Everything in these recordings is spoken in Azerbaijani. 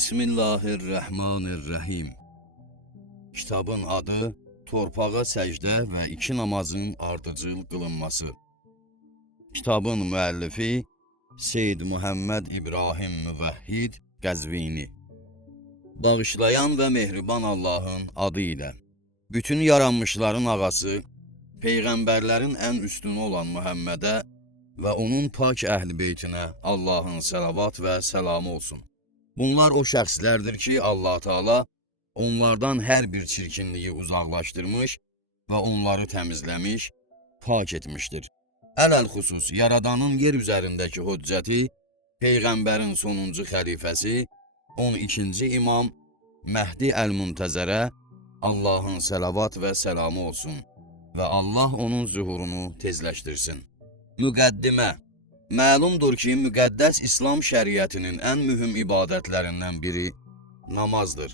Bismillahirrahmanirrahim. Kitabın adı Torpağa səcdə və iki namazın ardıcıl qılınması. Kitabın müəllifi Seyyid Muhammed İbrahim Müvəhhid Qəzvini. Bağışlayan və mehriban Allahın adı ilə. Bütün yaranmışların ağası, peyğəmbərlərin ən üstünü olan Muhammedə və onun pak əhl-i beytinə Allahın səlavat və səlamı olsun. Bunlar o şəxslərdir ki, Allah Teala onlardan hər bir çirkinliyi uzaqlaşdırmış və onları təmizləmiş, pak etmişdir. Ələl-xüsus, Yaradanın yer üzərindəki hüccəti, Peyğəmbərin sonuncu xəlifəsi, 12-ci imam Məhdi Əl-Müntəzərə Allahın səlavat və səlamı olsun və Allah onun zühurunu tezləşdirsin. Müqəddimə. Məlumdur ki, müqəddəs İslam şəriətinin ən mühüm ibadətlərindən biri namazdır.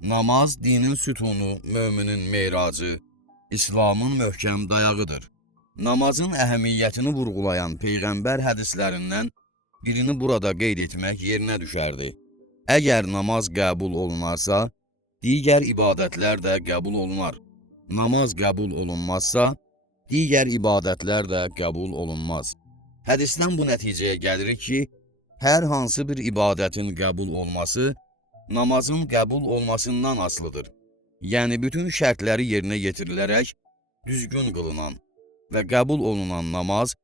Namaz, dinin sütunu, müminin meyracı, İslamın möhkəm dayağıdır. Namazın əhəmiyyətini vurğulayan Peyğəmbər hədislərindən birini burada qeyd etmək yerinə düşərdi. Əgər namaz qəbul olunarsa, digər ibadətlər də qəbul olunar. Namaz qəbul olunmazsa, digər ibadətlər də qəbul olunmaz. Hədisdən bu nəticəyə gəlirik ki, hər hansı bir ibadətin qəbul olması, namazın qəbul olmasından asılıdır. Yəni, bütün şərtləri yerinə yetirilərək düzgün qılınan və qəbul olunan namaz,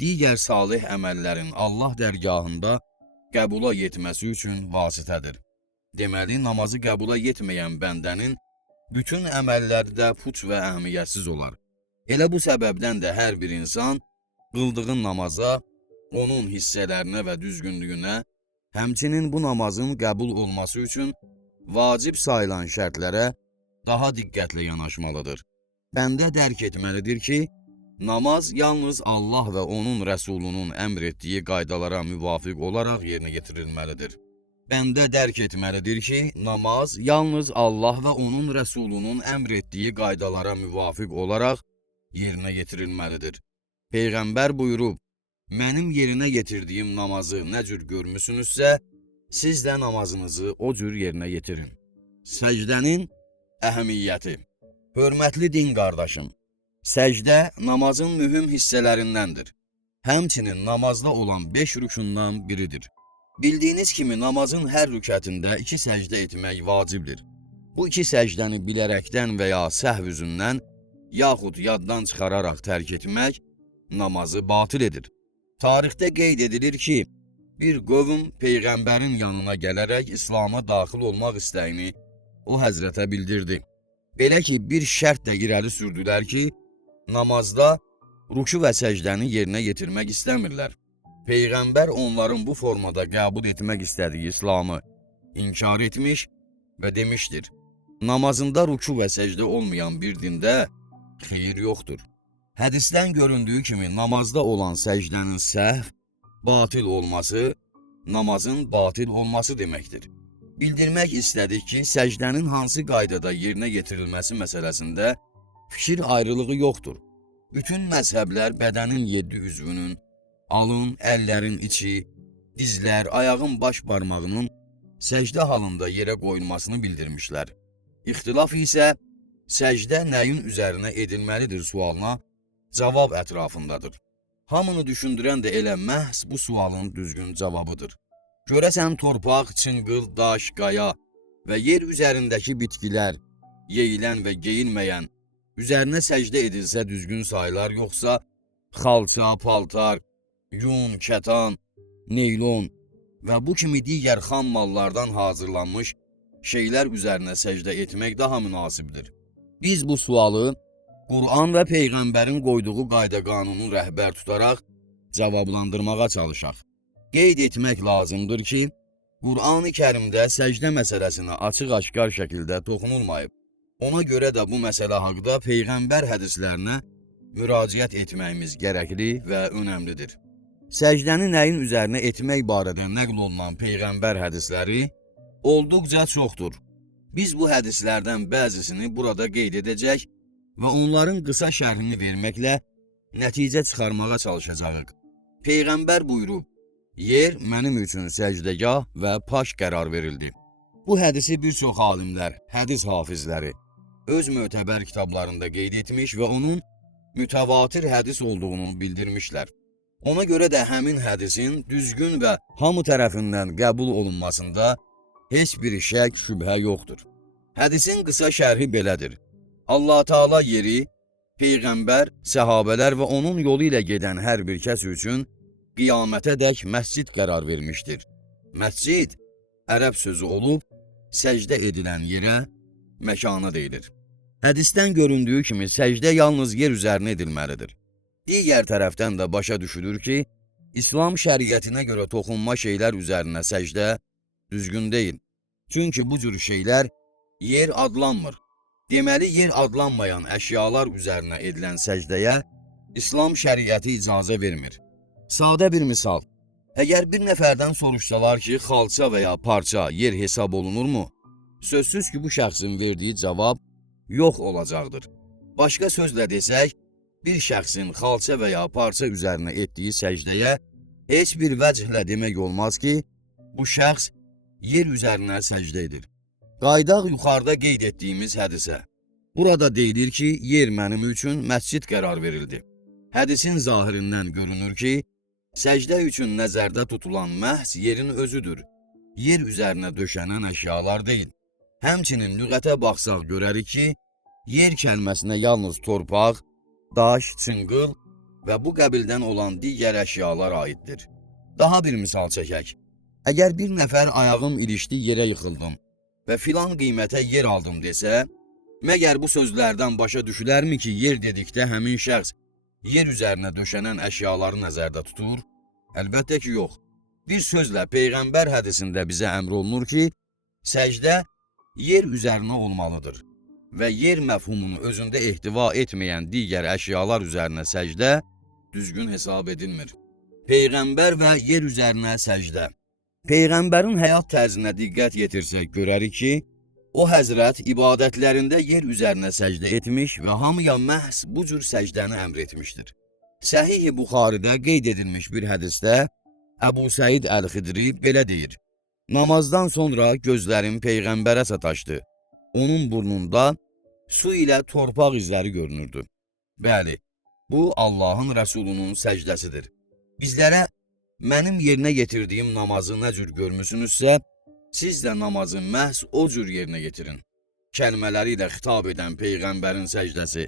digər salih əməllərin Allah dərgahında qəbula yetməsi üçün vasitədir. Deməli, namazı qəbula yetməyən bəndənin bütün əməlləri də puç və əhəmiyyətsiz olar. Elə bu səbəbdən də hər bir insan qıldığın namaza, onun hissələrinə və düzgünlüyünə, həmçinin bu namazın qəbul olması üçün vacib sayılan şərtlərə daha diqqətlə yanaşmalıdır. Bəndə dərk etməlidir ki, namaz yalnız Allah və onun rəsulunun əmr etdiyi qaydalara müvafiq olaraq yerinə yetirilməlidir. Bəndə dərk etməlidir ki, namaz yalnız Allah və onun rəsulunun əmr etdiyi qaydalara müvafiq olaraq yerinə yetirilməlidir. Peyğəmbər buyurub, mənim yerinə yetirdiyim namazı nə cür görmüsünüzsə, siz də namazınızı o cür yerinə yetirin. Səcdənin əhəmiyyəti. Hörmətli din qardaşım, səcdə namazın mühüm hissələrindəndir. Həmçinin namazda olan 5 rükundan biridir. Bildiyiniz kimi namazın hər rükətində 2 səcdə etmək vacibdir. Bu 2 səcdəni bilərəkdən və ya səhv üzündən, yaxud yaddan çıxararaq tərk etmək namazı batil edir. Tarixdə qeyd edilir ki, bir qövm Peyğəmbərin yanına gələrək İslama daxil olmaq istəyini o həzrətə bildirdi. Belə ki, bir şərt də irəli sürdülər ki, namazda rükû və səcdəni yerinə yetirmək istəmirlər. Peyğəmbər onların bu formada qəbul etmək istədiyi İslamı inkar etmiş və demişdir, namazında rükû və səcdə olmayan bir dində xeyir yoxdur. Hədisdən göründüyü kimi namazda olan səcdənin səhv, batil olması, namazın batil olması deməkdir. Bildirmək istədik ki, səcdənin hansı qaydada yerinə yetirilməsi məsələsində fikir ayrılığı yoxdur. Bütün məzhəblər bədənin 7 üzvünün, alın, əllərin içi, dizlər, ayağın baş barmağının səcdə halında yerə qoyulmasını bildirmişlər. İxtilaf isə səcdə nəyin üzərinə edilməlidir sualına cavab ətrafındadır. Hamını düşündürən də elə məhz bu sualın düzgün cavabıdır. Görəsən torpaq, çınqıl, daş, qaya və yer üzərindəki bitkilər, yeyilən və geyilməyən, üzərinə səcdə edilsə düzgün sayılar, yoxsa xalça, paltar, yun, kətan, neylon və bu kimi digər xam mallardan hazırlanmış şeylər üzərinə səcdə etmək daha münasibdir. Biz bu sualı Qur'an və Peyğəmbərin qoyduğu qayda-qanunu rəhbər tutaraq cavablandırmağa çalışaq. Qeyd etmək lazımdır ki, Qur'an-ı Kərimdə səcdə məsələsinə açıq-aşkar şəkildə toxunulmayıb. Ona görə də bu məsələ haqda Peyğəmbər hədislərinə müraciət etməyimiz gərəkli və önəmlidir. Səcdəni nəyin üzərinə etmək barədə nəql olunan Peyğəmbər hədisləri olduqca çoxdur. Biz bu hədislərdən bəzisini burada qeyd edəcək və onların qısa şərhini verməklə nəticə çıxarmağa çalışacağıq. Peyğəmbər buyurub, yer mənim üçün səcdəgah və paş qərar verildi. Bu hədisi bir çox alimlər, hədis hafizləri öz mötəbər kitablarında qeyd etmiş və onun mütəvatir hədis olduğunu bildirmişlər. Ona görə də həmin hədisin düzgün və hamı tərəfindən qəbul olunmasında heç bir şək, şübhə yoxdur. Hədisin qısa şərhi belədir. Allah Teala yeri, Peyğəmbər, səhabələr və onun yolu ilə gedən hər bir kəs üçün qiyamətədək məscid qərar vermişdir. Məscid ərəb sözü olub, səcdə edilən yerə, məkana deyilir. Hədisdən göründüyü kimi səcdə yalnız yer üzərinə edilməlidir. Digər tərəfdən də başa düşülür ki, İslam şəriətinə görə toxunma şeylər üzərinə səcdə düzgün deyil. Çünki bu cür şeylər yer adlanmır. Deməli, yer adlanmayan əşyalar üzərinə edilən səcdəyə İslam şəriəti icazə vermir. Sadə bir misal. Əgər bir nəfərdən soruşsalar ki, xalça və ya parça yer hesab olunurmu? Sözsüz ki, bu şəxsin verdiyi cavab yox olacaqdır. Başqa sözlə desək, bir şəxsin xalça və ya parça üzərinə etdiyi səcdəyə heç bir vəcihlə demək olmaz ki, bu şəxs yer üzərinə səcdə edir. Qaydaq yuxarıda qeyd etdiyimiz hədisə. Burada deyilir ki, yer mənim üçün məscid qərar verildi. Hədisin zahirindən görünür ki, səcdə üçün nəzərdə tutulan məhz yerin özüdür. Yer üzərinə döşənən əşyalar deyil. Həmçinin lüğətə baxsaq görərik ki, yer kəlməsinə yalnız torpaq, daş, çınqıl və bu qəbildən olan digər əşyalar aiddir. Daha bir misal çəkək. Əgər bir nəfər ayağım ilişdi yerə yıxıldım və filan qiymətə yer aldım desə, məgər bu sözlərdən başa düşülərmi ki, yer dedikdə həmin şəxs yer üzərinə döşənən əşyaları nəzərdə tutur? Əlbəttə ki, yox. Bir sözlə Peyğəmbər hədisində bizə əmr olunur ki, səcdə yer üzərinə olmalıdır və yer məfhumunu özündə ehtiva etməyən digər əşyalar üzərinə səcdə düzgün hesab edilmir. Peyğəmbər və yer üzərinə səcdə. Peyğəmbərin həyat tərzinə diqqət yetirsək görərik ki, o həzrət ibadətlərində yer üzərinə səcdə etmiş və hamıya məhz bu cür səcdəni əmr etmişdir. Səhih-i Buxaridə qeyd edilmiş bir hədisdə Əbu Səid Əl-Xidri belə deyir: Namazdan sonra gözlərim Peyğəmbərə sataşdı. Onun burnunda su ilə torpaq izləri görünürdü. Bəli, bu Allahın Rəsulunun səcdəsidir. Bizlərə mənim yerinə yetirdiyim namazı nə cür görmüsünüzsə, siz də namazı məhz o cür yerinə yetirin. Kəlmələri ilə xitab edən Peyğəmbərin səcdəsi,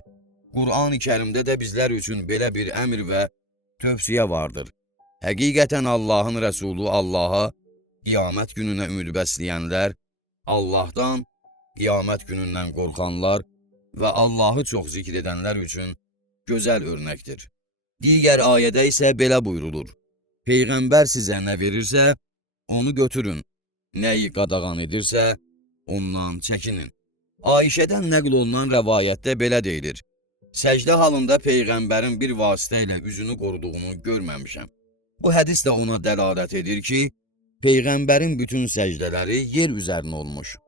Qur'an-ı Kərimdə də bizlər üçün belə bir əmr və tövsiyə vardır. Həqiqətən Allahın Rəsulu Allaha, qiyamət gününə ümid bəsləyənlər, Allahdan, qiyamət günündən qorxanlar və Allahı çox zikr edənlər üçün gözəl örnəkdir. Digər ayədə isə belə buyrulur: Peyğəmbər sizə nə verirsə, onu götürün. Nəyi qadağan edirsə, ondan çəkinin. Ayşədən nəql olunan rəvayətdə belə deyilir: Səcdə halında Peyğəmbərin bir vasitə ilə üzünü qoruduğunu görməmişəm. Bu hədis də ona dəlalət edir ki, Peyğəmbərin bütün səcdələri yer üzərinə olmuş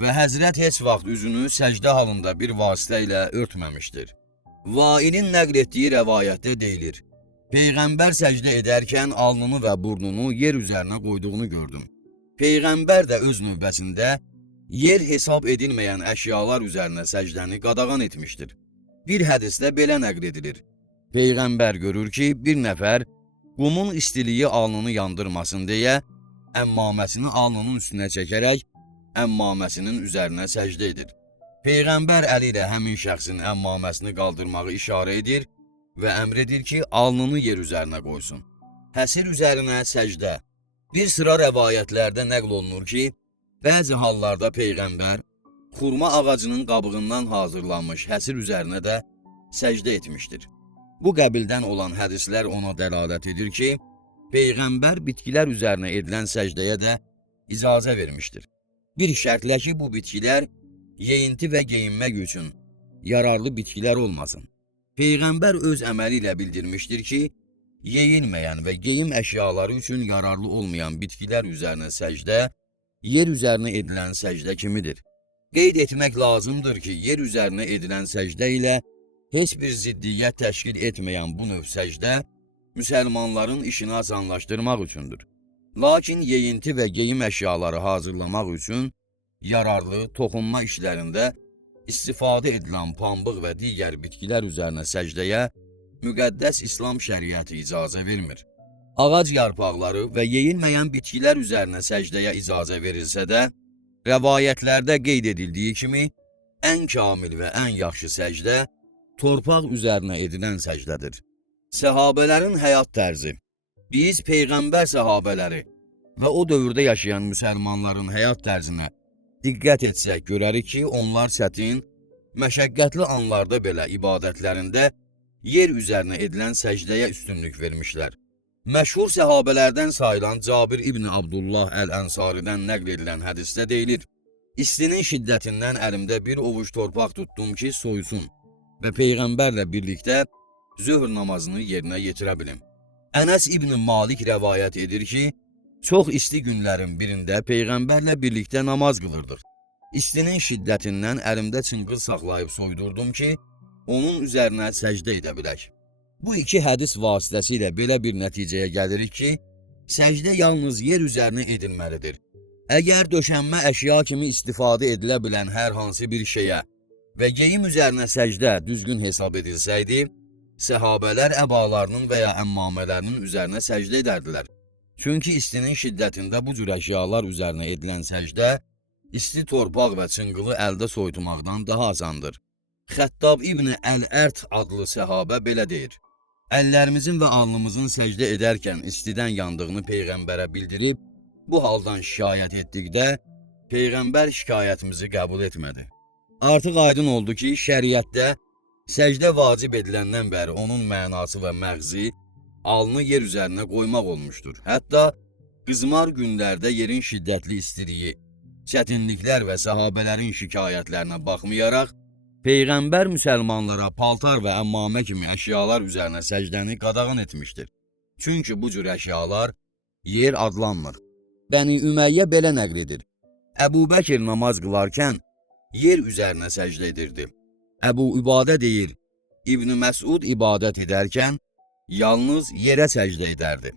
və Həzrət heç vaxt üzünü səcdə halında bir vasitə ilə örtməmişdir. Vailin nəql etdiyi rəvayətdə deyilir: Peyğəmbər səcdə edərkən alnını və burnunu yer üzərinə qoyduğunu gördüm. Peyğəmbər də öz növbəsində yer hesab edilməyən əşyalar üzərinə səcdəni qadağan etmişdir. Bir hədisdə belə nəql edilir: Peyğəmbər görür ki, bir nəfər qumun istiliyi alnını yandırmasın deyə əmmaməsini alnının üstünə çəkərək əmmaməsinin üzərinə səcdə edir. Peyğəmbər əli ilə həmin şəxsin əmmaməsini qaldırmağı işarə edir və əmr edir ki, alnını yer üzərinə qoysun. Həsir üzərinə səcdə. Bir sıra rəvayətlərdə nəql olunur ki, bəzi hallarda Peyğəmbər xurma ağacının qabığından hazırlanmış həsir üzərinə də səcdə etmişdir. Bu qəbildən olan hədislər ona dəlalət edir ki, Peyğəmbər bitkilər üzərinə edilən səcdəyə də icazə vermişdir. Bir şərtlə ki, bu bitkilər yeyinti və geyinmək üçün yararlı bitkilər olmasın. Peyğəmbər öz əməli ilə bildirmişdir ki, yeyilməyən və geyim əşyaları üçün yararlı olmayan bitkilər üzərinə səcdə, yer üzərinə edilən səcdə kimidir. Qeyd etmək lazımdır ki, yer üzərinə edilən səcdə ilə heç bir ziddiyyət təşkil etməyən bu növ səcdə, müsəlmanların işini asanlaşdırmaq üçündür. Lakin yeyinti və geyim əşyaları hazırlamaq üçün yararlı toxunma işlərində istifadə edilən pambıq və digər bitkilər üzərinə səcdəyə müqəddəs İslam şəriəti icazə vermir. Ağac yarpaqları və yeyilməyən bitkilər üzərinə səcdəyə icazə verilsə də, rəvayətlərdə qeyd edildiyi kimi, ən kamil və ən yaxşı səcdə torpaq üzərinə edilən səcdədir. Səhabələrin həyat tərzi. Biz Peyğəmbər səhabələri və o dövrdə yaşayan müsəlmanların həyat tərzinə diqqət etsək görərik ki, onlar çətin, məşəqqətli anlarda belə ibadətlərində yer üzərinə edilən səcdəyə üstünlük vermişlər. Məşhur səhabələrdən sayılan Cabir İbni Abdullah Əl-Ənsaridən nəql edilən hədisdə deyilir, İstinin şiddətindən əlimdə bir ovuc torpaq tutdum ki, soyusun və Peyğəmbərlə birlikdə zöhr namazını yerinə yetirə bilim. Ənəs İbni Malik rəvayət edir ki, çox isti günlərin birində Peyğəmbərlə birlikdə namaz qılırdıq. İstinin şiddətindən əlimdə çınqıl saxlayıb soydurdum ki, onun üzərinə səcdə edə bilək. Bu iki hədis vasitəsilə belə bir nəticəyə gəlirik ki, səcdə yalnız yer üzərinə edilməlidir. Əgər döşənmə əşya kimi istifadə edilə bilən hər hansı bir şeyə və geyim üzərinə səcdə düzgün hesab edilsəydi, səhabələr əbalarının və ya əmmamələrinin üzərinə səcdə edərdilər. Çünki istinin şiddətində bu cür əşyalar üzərinə edilən səcdə, isti torpaq və çınqılı əldə soyutmaqdan daha asandır. Xəttab İbni Əl-Ərt adlı səhabə belə deyir, əllərimizin və alnımızın səcdə edərkən istidən yandığını Peyğəmbərə bildirib, bu haldan şikayət etdikdə, Peyğəmbər şikayətimizi qəbul etmədi. Artıq aydın oldu ki, şəriətdə səcdə vacib ediləndən bəri onun mənası və məğzi, alnı yer üzərinə qoymaq olmuşdur. Hətta qızmar günlərdə yerin şiddətli istiliyi, çətinliklər və səhabələrin şikayətlərinə baxmayaraq, Peyğəmbər müsəlmanlara paltar və əmmamə kimi əşyalar üzərinə səcdəni qadağan etmişdir. Çünki bu cür əşyalar yer adlanmır. Bəni Üməyyə belə nəql edir. Əbu Bəkir namaz qılarkən yer üzərinə səcdə edirdi. Əbu Übadə deyir, İbn Məsud ibadət edərkən yalnız yerə səcdə edərdi.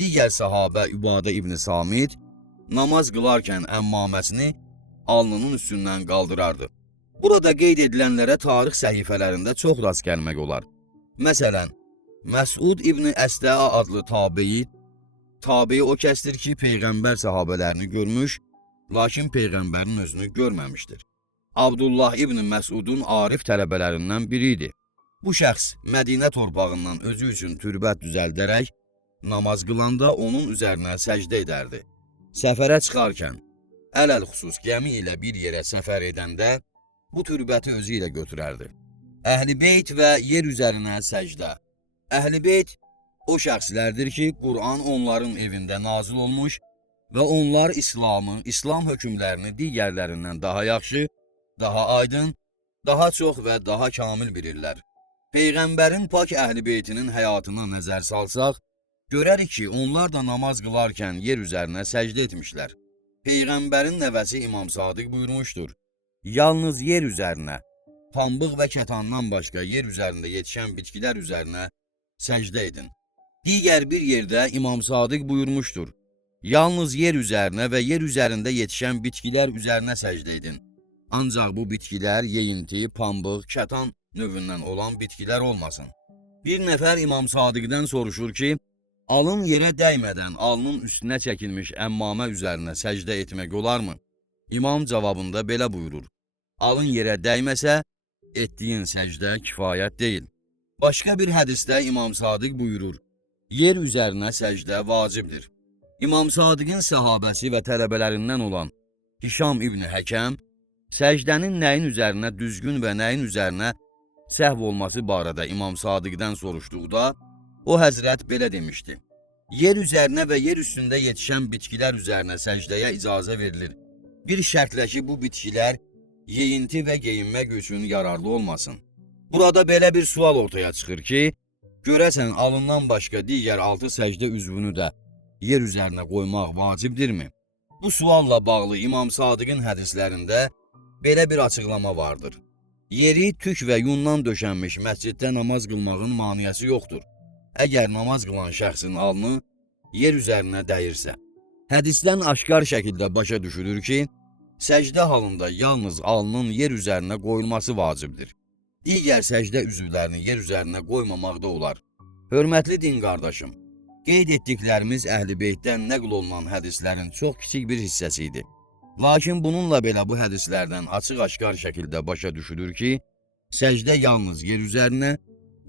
Digər sahabə Übadə İbn Samit namaz qılarkən əmmaməsini alnının üstündən qaldırardı. Burada qeyd edilənlərə tarix səhifələrində çox rast gəlmək olar. Məsələn, Məsud İbn Əsdəa adlı tabeyi o kəsdir ki, Peyğəmbər sahabələrini görmüş, lakin Peyğəmbərin özünü görməmişdir. Abdullah İbn Məsudun arif tələbələrindən biri idi. Bu şəxs Mədinə torpağından özü üçün türbət düzəldərək, namaz qılanda onun üzərinə səcdə edərdi. Səfərə çıxarkən, ələl-xüsus gəmi ilə bir yerə səfər edəndə, bu türbəti özü ilə götürərdi. Əhl-i Beyt və yer üzərinə səcdə. Əhl-i Beyt o şəxslərdir ki, Qur'an onların evində nazil olmuş və onlar İslamı, İslam hökmlərini digərlərindən daha yaxşı, daha aydın, daha çox və daha kamil bilirlər. Peyğəmbərin pak Əhl-i Beytinin həyatına nəzər salsaq, görərik ki, onlar da namaz qılarkən yer üzərinə səcdə etmişlər. Peyğəmbərin nəvəsi İmam Sadiq buyurmuşdur, yalnız yer üzərinə, pambıq və kətandan başqa yer üzərində yetişən bitkilər üzərinə səcdə edin. Digər bir yerdə İmam Sadiq buyurmuşdur, yalnız yer üzərinə və yer üzərində yetişən bitkilər üzərinə səcdə edin. Ancaq bu bitkilər yeyinti, pambıq, kətan növündən olan bitkilər olmasın. Bir nəfər İmam Sadiqdən soruşur ki, alın yerə dəymədən alnın üstünə çəkilmiş əmmamə üzərinə səcdə etmək olarmı? İmam cavabında belə buyurur, alın yerə dəyməsə, etdiyin səcdə kifayət deyil. Başqa bir hədisdə İmam Sadiq buyurur, yer üzərinə səcdə vacibdir. İmam Sadiqin səhabəsi və tələbələrindən olan Hişam İbni Həkəm, səcdənin nəyin üzərinə düzgün və nəyin üzərinə səhv olması barədə İmam Sadiqdən soruşduqda, o həzrət belə demişdi, yer üzərinə və yer üstündə yetişən bitkilər üzərinə səcdəyə icazə verilir. Bir şərtlə ki, bu bitkilər yeyinti və geyinmək üçün yararlı olmasın. Burada belə bir sual ortaya çıxır ki, görəsən alından başqa digər 6 səcdə üzvünü də yer üzərinə qoymaq vacibdirmi? Bu sualla bağlı İmam Sadiqin hədislərində belə bir açıqlama vardır. Yeri tük və yundan döşənmiş məsciddə namaz qılmağın maniyəsi yoxdur. Əgər namaz qılan şəxsin alnı yer üzərinə dəyirsə. Hədisdən aşkar şəkildə başa düşülür ki, Səcdə halında yalnız alnın yer üzərinə qoyulması vacibdir. Digər səcdə üzvlərini yer üzərinə qoymamaqda olar. Hörmətli din qardaşım, qeyd etdiklərimiz Əhl-i Beytdən nəql olunan hədislərin çox kiçik bir hissəsi idi. Lakin bununla belə bu hədislərdən açıq-aşkar şəkildə başa düşülür ki, səcdə yalnız yer üzərinə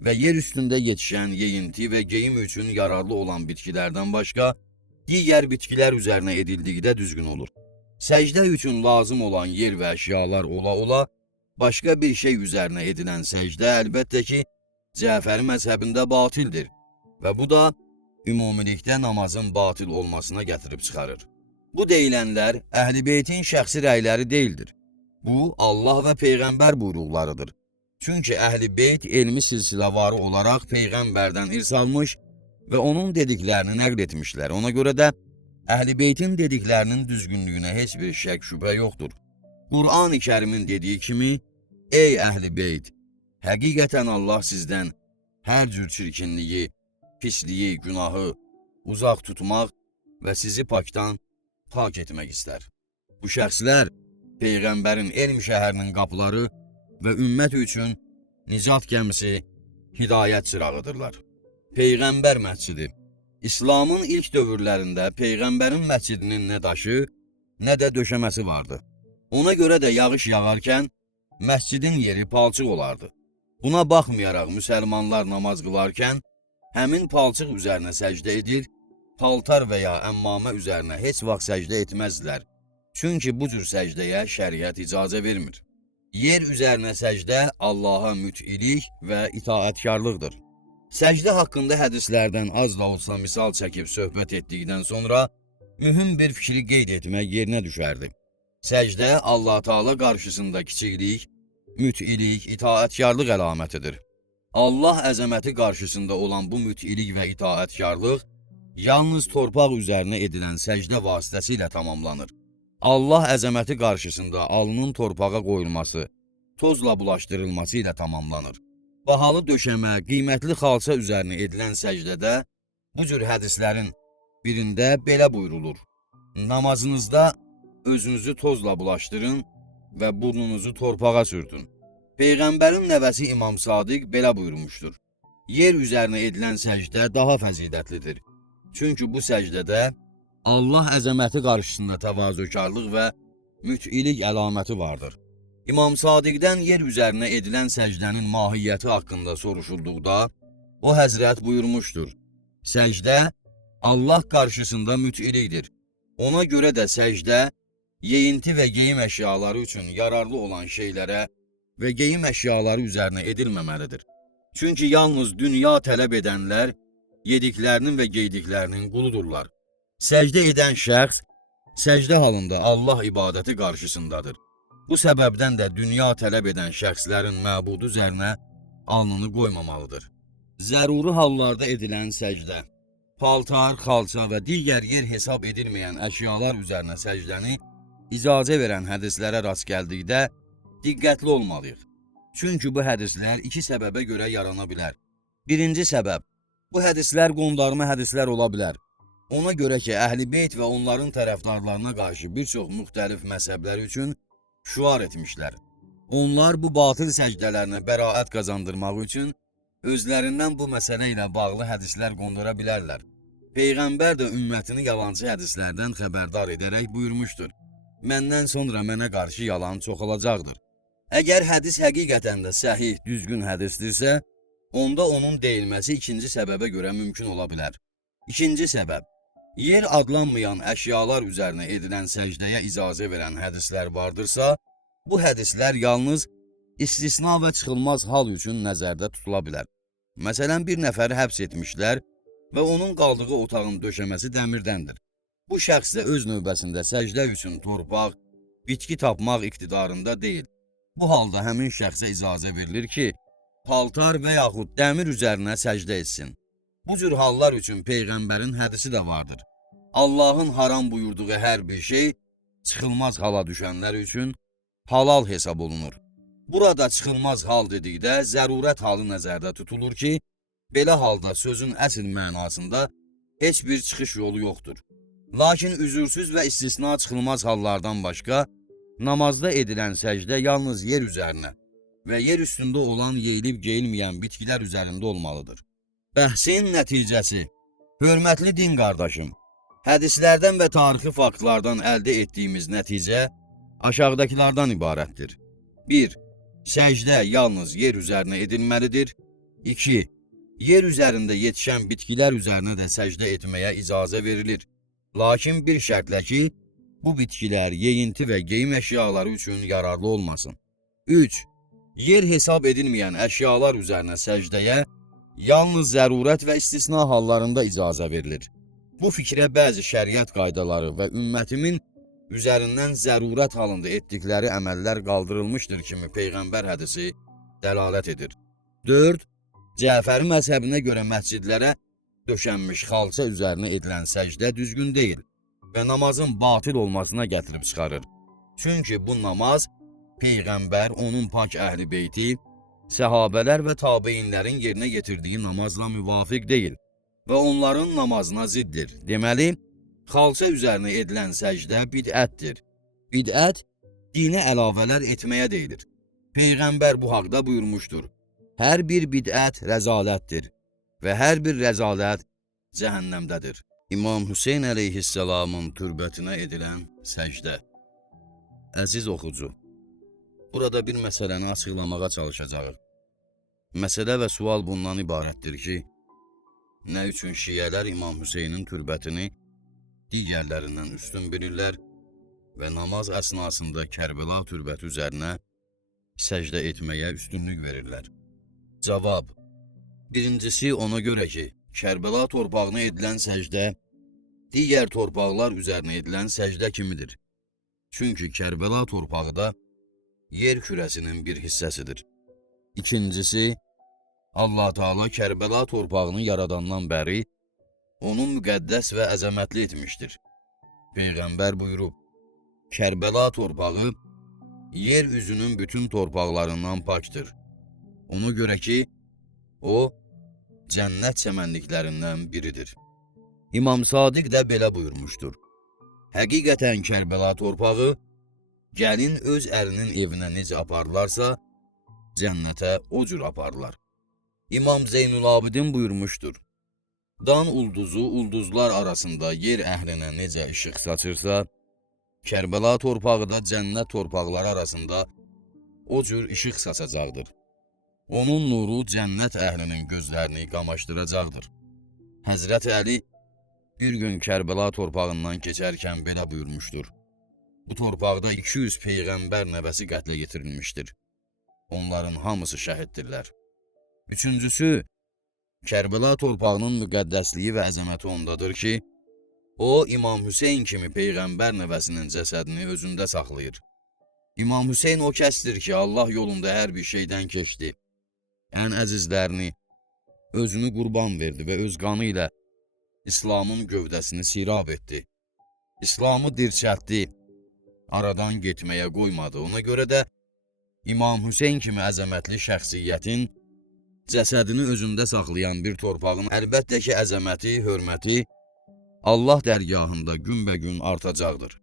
və yer üstündə yetişən yeyinti və geyim üçün yararlı olan bitkilərdən başqa, digər bitkilər üzərinə edildikdə düzgün olur. Səcdə üçün lazım olan yer və əşyalar ola-ola, başqa bir şey üzərinə edilən səcdə əlbəttə ki, Cəfəri məzhəbində batildir və bu da ümumilikdə namazın batil olmasına gətirib çıxarır. Bu deyilənlər Əhl-i Beytin şəxsi rəyləri deyildir. Bu, Allah və Peyğəmbər buyruqlarıdır. Çünki Əhl-i Beyt elmi silsiləvarı olaraq Peyğəmbərdən irs almış və onun dediklərini nəql etmişlər. Ona görə də Əhl-i Beytin dediklərinin düzgünlüyünə heç bir şək şübhə yoxdur. Qur'an-ı Kərimin dediyi kimi, ey Əhl-i Beyt, həqiqətən Allah sizdən hər cür çirkinliyi, pisliyi, günahı uzaq tutmaq və sizi pakdan pak etmək istər. Bu şəxslər Peyğəmbərin elm şəhərinin qapıları və ümmət üçün nicat gəmisi, hidayət çırağıdırlar. Peyğəmbər məscidi. İslamın ilk dövrlərində Peyğəmbərin məscidinin nə daşı, nə də döşəməsi vardı. Ona görə də yağış yağarkən məscidin yeri palçıq olardı. Buna baxmayaraq müsəlmanlar namaz qılarkən həmin palçıq üzərinə səcdə edir, paltar və ya əmmamə üzərinə heç vaxt səcdə etməzdilər. Çünki bu cür səcdəyə şəriət icazə vermir. Yer üzərinə səcdə Allaha müt'ilik və itaətkarlıqdır. Səcdə haqqında hədislərdən az da olsa misal çəkib söhbət etdikdən sonra mühüm bir fikri qeyd etmək yerinə düşərdi. Səcdə Allah Teala qarşısında kiçiklik, müt'ilik, itaətkarlıq əlamətidir. Allah əzəməti qarşısında olan bu müt'ilik və itaətkarlıq yalnız torpaq üzərinə edilən səcdə vasitəsilə tamamlanır. Allah əzəməti qarşısında alnın torpağa qoyulması, tozla bulaşdırılması ilə tamamlanır. Bahalı döşəmə, qiymətli xalça üzərinə edilən səcdədə bu cür hədislərin birində belə buyrulur. Namazınızda özünüzü tozla bulaşdırın və burnunuzu torpağa sürtün. Peyğəmbərin nəvəsi İmam Sadiq belə buyurmuşdur. Yer üzərinə edilən səcdə daha fəzilətlidir. Çünki bu səcdədə Allah əzəməti qarşısında təvazökarlıq və müt'ilik əlaməti vardır. İmam Sadiqdən yer üzərinə edilən səcdənin mahiyyəti haqqında soruşulduqda, o həzrət buyurmuşdur. Səcdə Allah qarşısında müt'ilikdir. Ona görə də səcdə yeyinti və geyim əşyaları üçün yararlı olan şeylərə və geyim əşyaları üzərinə edilməməlidir. Çünki yalnız dünya tələb edənlər yediklərinin və geydiklərinin quludurlar. Səcdə edən şəxs səcdə halında Allah ibadəti qarşısındadır. Bu səbəbdən də dünya tələb edən şəxslərin məbudu üzərinə alnını qoymamalıdır. Zəruri hallarda edilən səcdə, paltar, xalça və digər yer hesab edilməyən əşyalar üzərinə səcdəni icazə verən hədislərə rast gəldikdə diqqətli olmalıyıq. Çünki bu hədislər iki səbəbə görə yarana bilər. Birinci səbəb, bu hədislər qondarma hədislər ola bilər. Ona görə ki, Əhl-i Beyt və onların tərəfdarlarına qarşı bir çox müxtəlif məzhəblər üçün şüar etmişlər. Onlar bu batıl səcdələrinə bəraət qazandırmaq üçün özlərindən bu məsələ ilə bağlı hədislər qondura bilərlər. Peyğəmbər də ümmətini yalancı hədislərdən xəbərdar edərək buyurmuşdur. Məndən sonra mənə qarşı yalan çoxalacaqdır. Əgər hədis həqiqətən də səhih, düzgün hədisdirsə, onda onun deyilməsi ikinci səbəbə görə mümkün ola bilər. İkinci səbəb, yer adlanmayan əşyalar üzərinə edilən səcdəyə icazə verən hədislər vardırsa, bu hədislər yalnız istisna və çıxılmaz hal üçün nəzərdə tutula bilər. Məsələn, bir nəfəri həbs etmişlər və onun qaldığı otağın döşəməsi dəmirdəndir. Bu şəxs də öz növbəsində səcdə üçün torpaq, bitki tapmaq iqtidarında deyil. Bu halda həmin şəxsə icazə verilir ki, paltar və yaxud dəmir üzərinə səcdə etsin. Bu cür hallar üçün Peyğəmbərin hədisi də vardır. Allahın haram buyurduğu hər bir şey çıxılmaz hala düşənlər üçün halal hesab olunur. Burada çıxılmaz hal dedikdə zərurət halı nəzərdə tutulur ki, belə halda sözün əsl mənasında heç bir çıxış yolu yoxdur. Lakin üzürsüz və istisna çıxılmaz hallardan başqa, Namazda edilən səcdə yalnız yer üzərinə və yer üstündə olan yeyilib geyilməyən bitkilər üzərində olmalıdır. Bəhsin nəticəsi. Hörmətli din qardaşım, hədislərdən və tarixi faktlardan əldə etdiyimiz nəticə aşağıdakılardan ibarətdir. 1. Səcdə yalnız yer üzərinə edilməlidir. 2. Yer üzərində yetişən bitkilər üzərinə də səcdə etməyə icazə verilir. Lakin bir şərtlə ki, bu bitkilər yeyinti və geyim əşyaları üçün yararlı olmasın. 3. Yer hesab edilməyən əşyalar üzərinə səcdəyə yalnız zərurət və istisna hallarında icazə verilir. Bu fikrə bəzi şəriət qaydaları və ümmətimin üzərindən zərurət halında etdikləri əməllər qaldırılmışdır kimi Peyğəmbər hədisi dəlalət edir. 4. Cəfəri məzhəbinə görə məscidlərə döşənmiş xalça üzərinə edilən səcdə düzgün deyil və namazın batil olmasına gətirib çıxarır. Çünki bu namaz Peyğəmbər, onun pak əhl-i beyti, səhabələr və tabeinlərin yerinə yetirdiyi namazla müvafiq deyil və onların namazına ziddir. Deməli, xalça üzərinə edilən səcdə bidətdir. Bidət, dinə əlavələr etməyə deyilir. Peyğəmbər bu haqda buyurmuşdur. Hər bir bidət rəzalətdir və hər bir rəzalət cəhənnəmdədir. İmam Hüseyn əleyhisselamın türbətinə edilən səcdə. Əziz oxucu, burada bir məsələni açıqlamağa çalışacağıq. Məsələ və sual bundan ibarətdir ki, nə üçün şiyələr İmam Hüseynin türbətini digərlərindən üstün bilirlər və namaz əsnasında Kərbəla türbəti üzərinə səcdə etməyə üstünlük verirlər? Cavab. Birincisi ona görə ki, Kərbəla torpağına edilən səcdə digər torpaqlar üzərinə edilən səcdə kimidir. Çünki Kərbəla torpağı da yer kürəsinin bir hissəsidir. İkincisi, Allah Teala Kərbəla torpağını yaradandan bəri onu müqəddəs və əzəmətli etmişdir. Peyğəmbər buyurub, Kərbəla torpağı yer üzünün bütün torpaqlarından pakdır. Ona görə ki, o, cənnət çəmənliklərindən biridir. İmam Sadiq də belə buyurmuşdur. Həqiqətən Kərbəla torpağı, gəlin öz ərinin evinə necə aparlarsa, cənnətə o cür aparlar. İmam Zeynulabidin buyurmuşdur. Dan ulduzu ulduzlar arasında yer əhlinə necə işıq saçırsa, Kərbəla torpağı da cənnət torpaqları arasında o cür işıq saçacaqdır. Onun nuru cənnət əhlinin gözlərini qamaşdıracaqdır. Həzrət Əli bir gün Kərbəla torpağından keçərkən belə buyurmuşdur. Bu torpaqda 200 Peyğəmbər nəvəsi qətlə yetirilmişdir. Onların hamısı şəhiddirlər. Üçüncüsü, Kərbəla torpağının müqəddəsliyi və əzəməti ondadır ki, o, İmam Hüseyn kimi Peyğəmbər nəvəsinin cəsədini özündə saxlayır. İmam Hüseyn o kəsdir ki, Allah yolunda hər bir şeydən keçdi. Ən əzizlərini, özünü qurban verdi və öz qanı ilə İslamın gövdəsini sirab etdi. İslamı dirçəltdi, aradan getməyə qoymadı. Ona görə də İmam Hüseyn kimi əzəmətli şəxsiyyətin cəsədini özündə saxlayan bir torpağın əlbəttə ki, əzəməti, hörməti Allah dərgahında günbəgün artacaqdır.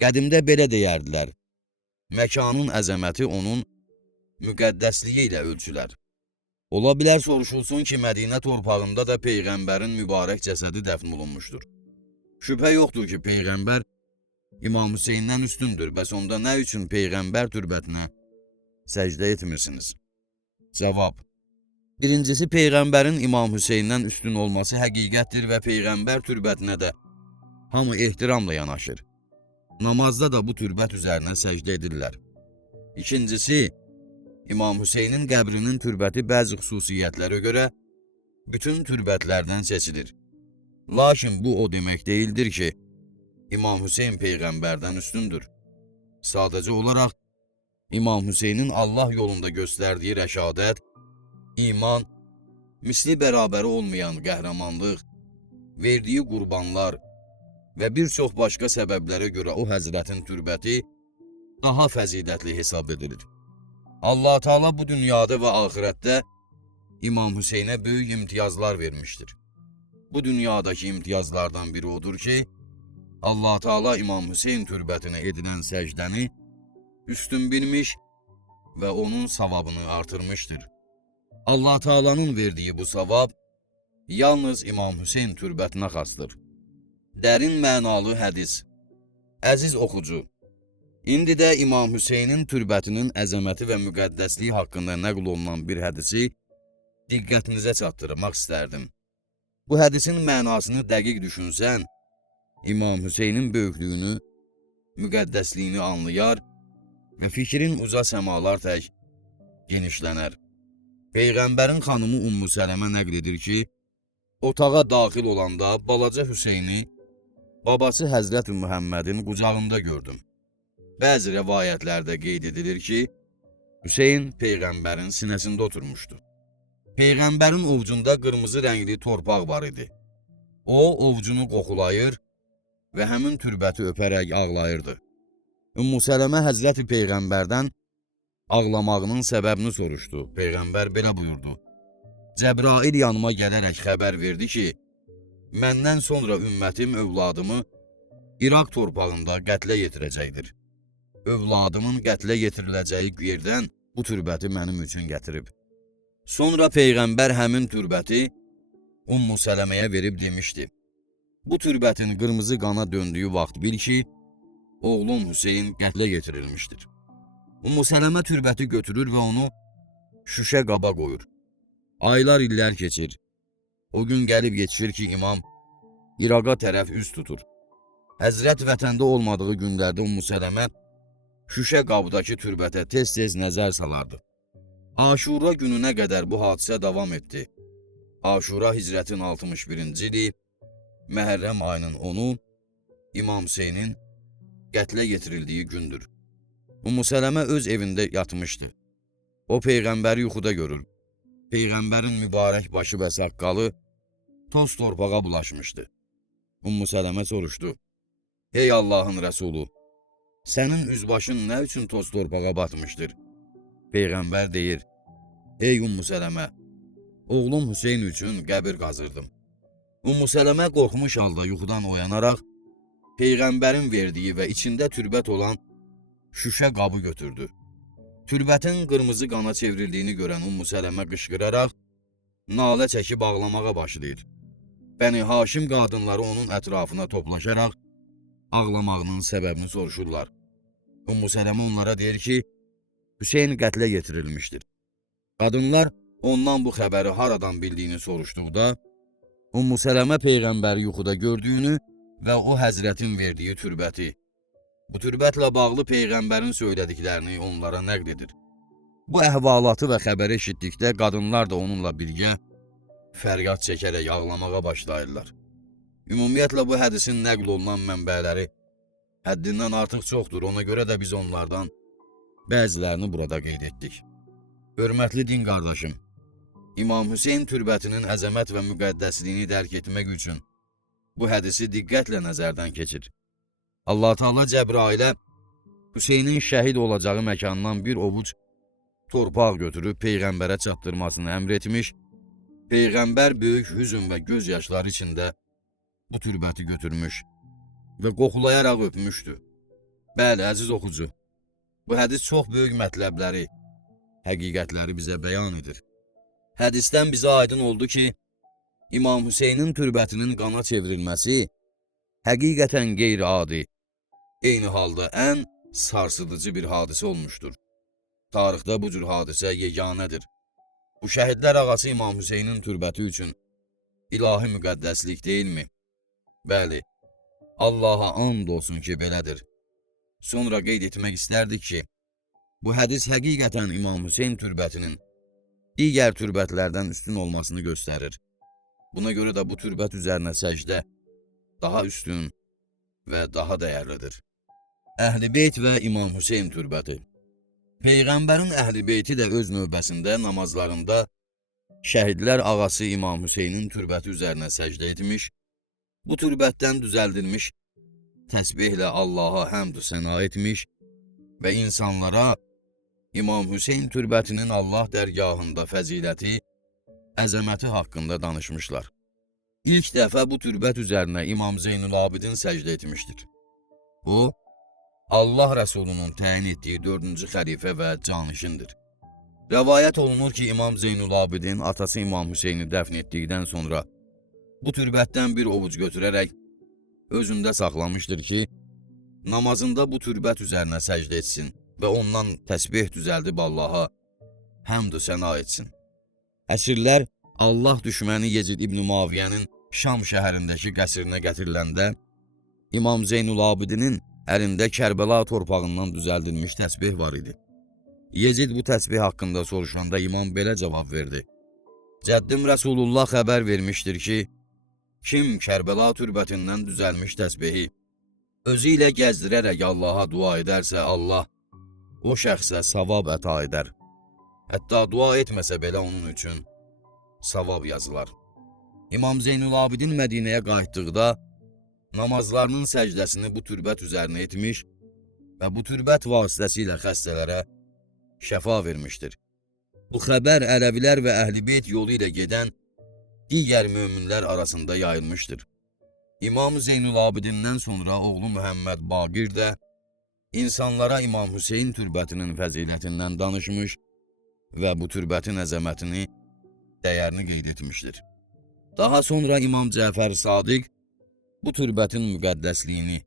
Qədimdə belə deyərdilər, məkanın əzəməti onun müqəddəsliyi ilə ölçülər. Ola bilər soruşulsun ki, Mədinə torpağında da Peyğəmbərin mübarək cəsədi dəfn olunmuşdur. Şübhə yoxdur ki, Peyğəmbər İmam Hüseyndən üstündür, bəs onda nə üçün Peyğəmbər türbətinə səcdə etmirsiniz? Cavab. Birincisi, Peyğəmbərin İmam Hüseyndən üstün olması həqiqətdir və Peyğəmbər türbətinə də hamı ehtiramla yanaşır. Namazda da bu türbət üzərinə səcdə edirlər. İkincisi, İmam Hüseynin qəbrinin türbəti bəzi xüsusiyyətlərə görə bütün türbətlərdən seçilir. Lakin bu o demək deyildir ki, İmam Hüseyn Peyğəmbərdən üstündür. Sadəcə olaraq, İmam Hüseynin Allah yolunda göstərdiyi rəşadət, iman, misli bərabəri olmayan qəhrəmanlıq, verdiyi qurbanlar və bir çox başqa səbəblərə görə o həzrətin türbəti daha fəzilətli hesab edilir. Allah Teala bu dünyada və axirətdə İmam Hüseynə böyük imtiyazlar vermişdir. Bu dünyadakı imtiyazlardan biri odur ki, Allah Teala İmam Hüseyn türbətinə edilən səcdəni üstün bilmiş ve onun savabını artırmıştır. Allah Taala'nın verdiği bu savab yalnız İmam Hüseyin türbətinə xasdır. Dərin mənalı hədis. Əziz oxucu, indi də İmam Hüseynin türbətinin əzəməti və müqəddəsliyi haqqında nəql olunan bir hədisi diqqətinizə çatdırmaq istərdim. Bu hədisin mənasını dəqiq düşünsən, İmam Hüseynin böyüklüyünü, müqəddəsliyini anlayar və fikrin uca səmalar tək genişlənər. Peyğəmbərin xanımı Ummu Sələmə nəql edir ki, otağa daxil olanda balaca Hüseyni babası Həzrət Muhammədin qucağında gördüm. Bəzi rəvayətlərdə qeyd edilir ki, Hüseyn Peyğəmbərin sinəsində oturmuşdu. Peyğəmbərin ovcunda qırmızı rəngli torpaq var idi. O, ovcunu qoxulayır və həmin türbəti öpərək ağlayırdı. Ümmü Sələmə Həzrəti Peyğəmbərdən ağlamağının səbəbini soruşdu. Peyğəmbər belə buyurdu. Cəbrail yanıma gələrək xəbər verdi ki, məndən sonra ümmətim övladımı İraq torpağında qətlə yetirəcəkdir. Övladımın qətlə yetiriləcəyi yerdən bu türbəti mənim üçün gətirib. Sonra Peyğəmbər həmin türbəti Ummu Sələməyə verib demişdi. Bu türbətin qırmızı qana döndüyü vaxt bil ki, oğlum Hüseyin qətlə yetirilmişdir. Ummu Sələmə türbəti götürür və onu şüşə qaba qoyur. Aylar illər keçir. O gün gəlib yetişir ki, imam İraqa tərəf üz tutur. Həzrət vətəndə olmadığı günlərdə Ummu Sələmə şüşə qabdakı türbətə tez-tez nəzər salardı. Aşura gününə qədər bu hadisə davam etdi. Aşura hicrətin 61-ci ili, Məhərrəm ayının 10-u İmam Hüseynin qətlə yetirildiyi gündür. Ummu Sələmə öz evində yatmışdı. O Peyğəmbəri yuxuda görür. Peyğəmbərin mübarək başı və saqqalı toz torpağa bulaşmışdı. Ummu Sələmə soruşdu. Ey Allahın Rəsulu, sənin üzbaşın nə üçün toz torpağa batmışdır? Peyğəmbər deyir, ey Ummu Sələmə, oğlum Hüseyin üçün qəbir qazırdım. Ummu Sələmə qorxmuş halda yuxudan oyanaraq, Peyğəmbərin verdiyi və içində türbət olan şüşə qabı götürdü. Türbətin qırmızı qana çevrildiyini görən Ummu Sələmə qışqıraraq, nalə çəkib ağlamağa başlayır. Bəni Haşim qadınları onun ətrafına toplaşaraq, ağlamağının səbəbini soruşurlar. Ummu Sələmə onlara deyir ki, Hüseyin qətlə yetirilmişdir. Qadınlar ondan bu xəbəri haradan bildiyini soruşduqda, Ummu Sələmə Peyğəmbəri yuxuda gördüyünü və o Həzrətin verdiyi türbəti, bu türbətlə bağlı Peyğəmbərin söylədiklərini onlara nəql edir. Bu əhvalatı və xəbəri eşitdikdə qadınlar da onunla birgə fəryad çəkərək ağlamağa başlayırlar. Ümumiyyətlə bu hədisin nəql olunan mənbələri həddindən artıq çoxdur, ona görə də biz onlardan bəzilərini burada qeyd etdik. Hörmətli din qardaşım, İmam Hüseyin türbətinin əzəmət və müqəddəsliyini dərk etmək üçün bu hədisi diqqətlə nəzərdən keçir. Allah Teala Cəbrailə Hüseynin şəhid olacağı məkandan bir ovuc torpaq götürüb Peyğəmbərə çatdırmasını əmr etmiş, Peyğəmbər böyük hüzün və göz yaşları içində bu türbəti götürmüş və qoxulayaraq öpmüşdü. Bəli, əziz oxucu, bu hədis çox böyük mətləbləri, həqiqətləri bizə bəyan edir. Hədisdən bizə aydın oldu ki, İmam Hüseynin türbətinin qana çevrilməsi həqiqətən qeyri-adi, eyni halda ən sarsıdıcı bir hadisə olmuşdur. Tarixdə bu cür hadisə yeganədir. Bu şəhidlər ağası İmam Hüseynin türbəti üçün ilahi müqəddəslik deyilmi? Bəli, Allaha and olsun ki, belədir. Sonra qeyd etmək istərdik ki, bu hədis həqiqətən İmam Hüseyin türbətinin digər türbətlərdən üstün olmasını göstərir. Buna görə də bu türbət üzərinə səcdə daha üstün və daha dəyərlidir. Əhl-i Beyt və İmam Hüseyin türbəti. Peyğəmbərin Əhl-i Beyti də öz növbəsində namazlarında şəhidlər ağası İmam Hüseynin türbəti üzərinə səcdə etmiş, bu türbətdən düzəldilmiş təsbihlə Allaha həmd səna etmiş və insanlara İmam Hüseyin türbətinin Allah dərgahında fəziləti, əzəməti haqqında danışmışlar. İlk dəfə bu türbət üzərinə İmam Zeynul Abidin səcdə etmişdir. O, Allah Rəsulunun təyin etdiyi 4-cü xəlifə və canişindir. Rəvayət olunur ki, İmam Zeynulabidin atası İmam Hüseyni dəfn etdikdən sonra bu türbətdən bir ovuc götürərək özündə saxlamışdır ki, namazında bu türbət üzərinə səcdə etsin və ondan təsbih düzəldib Allaha həmd-ü səna etsin. Əsirlər Allah düşməni Yezid İbn Muaviyyənin Şam şəhərindəki qəsrinə gətiriləndə İmam Zeynulabidinin əlində Kərbəla torpağından düzəldilmiş təsbih var idi. Yezid bu təsbih haqqında soruşanda imam belə cavab verdi. Cəddim Rəsulullah xəbər vermişdir ki, kim Kərbəla türbətindən düzəlmiş təsbihi özü ilə gəzdirərək Allaha dua edərsə, Allah o şəxsə savab əta edər. Hətta dua etməsə belə onun üçün savab yazılar. İmam Zeynulabidin Mədinəyə qayıtdıqda namazlarının səcdəsini bu türbət üzərinə etmiş və bu türbət vasitəsilə xəstələrə şəfa vermişdir. Bu xəbər Ərəbilər və Əhl-i-Beyt yolu ilə gedən digər möminlər arasında yayılmışdır. İmam Zeynulabidindən sonra oğlu Məhəmməd Baqir də insanlara İmam Hüseyn türbətinin fəzilətindən danışmış və bu türbətin əzəmətini, dəyərini qeyd etmişdir. Daha sonra İmam Cəfər Sadiq bu türbətin müqəddəsliyini,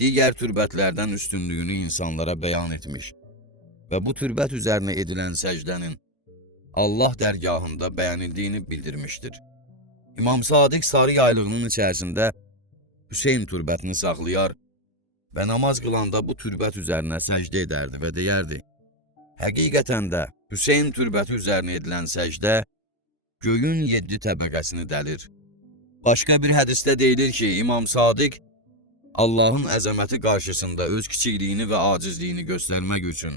digər türbətlərdən üstünlüyünü insanlara bəyan etmiş və bu türbət üzərinə edilən səcdənin Allah dərgahında bəyənildiyini bildirmişdir. İmam Sadiq sarı yaylığının içərisində Hüseyn türbətini saxlayar və namaz qılanda bu türbət üzərinə səcdə edərdi və deyərdi: həqiqətən də Hüseyn türbəti üzərinə edilən səcdə göyün 7 təbəqəsini dəlir. Başqa bir hədisdə deyilir ki, İmam Sadiq Allahın əzəməti qarşısında öz kiçikliyini və acizliyini göstərmək üçün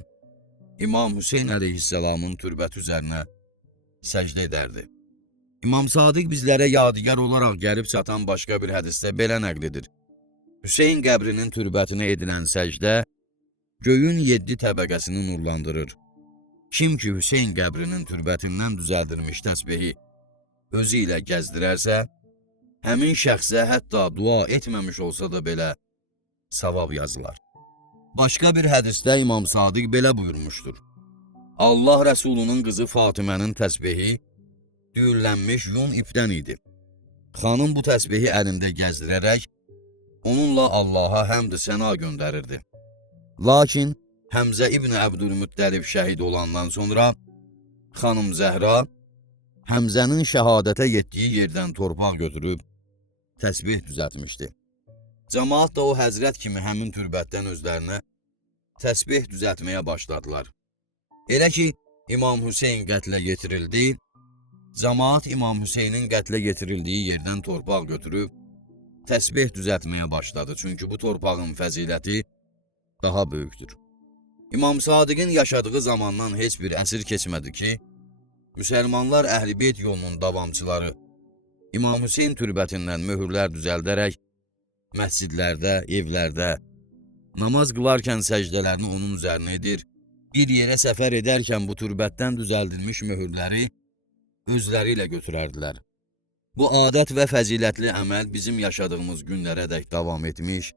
İmam Hüseyn əleyhissalamın türbəti üzərinə səcdə edərdi. İmam Sadiq bizlərə yadigar olaraq gəlib çatan başqa bir hədisdə belə nəql edir. Hüseyn qəbrinin türbətinə edilən səcdə göyün 7 təbəqəsini nurlandırır. Kim ki Hüseyn qəbrinin türbətindən düzəldilmiş təsbihi özü ilə gəzdirərsə, həmin şəxsə hətta dua etməmiş olsa da belə savab yazılar. Başqa bir hədisdə İmam Sadiq belə buyurmuşdur. Allah Rəsulunun qızı Fatimənin təsbihi düyünlənmiş yun ipdən idi. Xanım bu təsbihi əlində gəzdirərək onunla Allaha həmd-i səna göndərirdi. Lakin Həmzə İbn Əbdülmüttəlib şəhid olandan sonra xanım Zəhra Həmzənin şəhadətə yetdiyi yerdən torpaq götürüb təsbih düzəltmişdi. Cəmaat da o həzrət kimi həmin türbətdən özlərinə təsbih düzəltməyə başladılar. Elə ki, İmam Hüseyn qətlə yetirildi, cəmaat İmam Hüseynin qətlə yetirildiyi yerdən torpaq götürüb təsbih düzəltməyə başladı. Çünki bu torpağın fəziləti daha böyükdür. İmam Sadiqin yaşadığı zamandan heç bir əsr keçmədi ki, müsəlmanlar Əhl-i-Beyt yolunun davamçıları İmam Hüseyn türbətindən möhürlər düzəldərək məscidlərdə, evlərdə namaz qılarkən səcdələrini onun üzərinə edir, bir yerə səfər edərkən bu türbətdən düzəldilmiş möhürləri özləri ilə götürərdilər. Bu adət və fəzilətli əməl bizim yaşadığımız günlərədək davam etmiş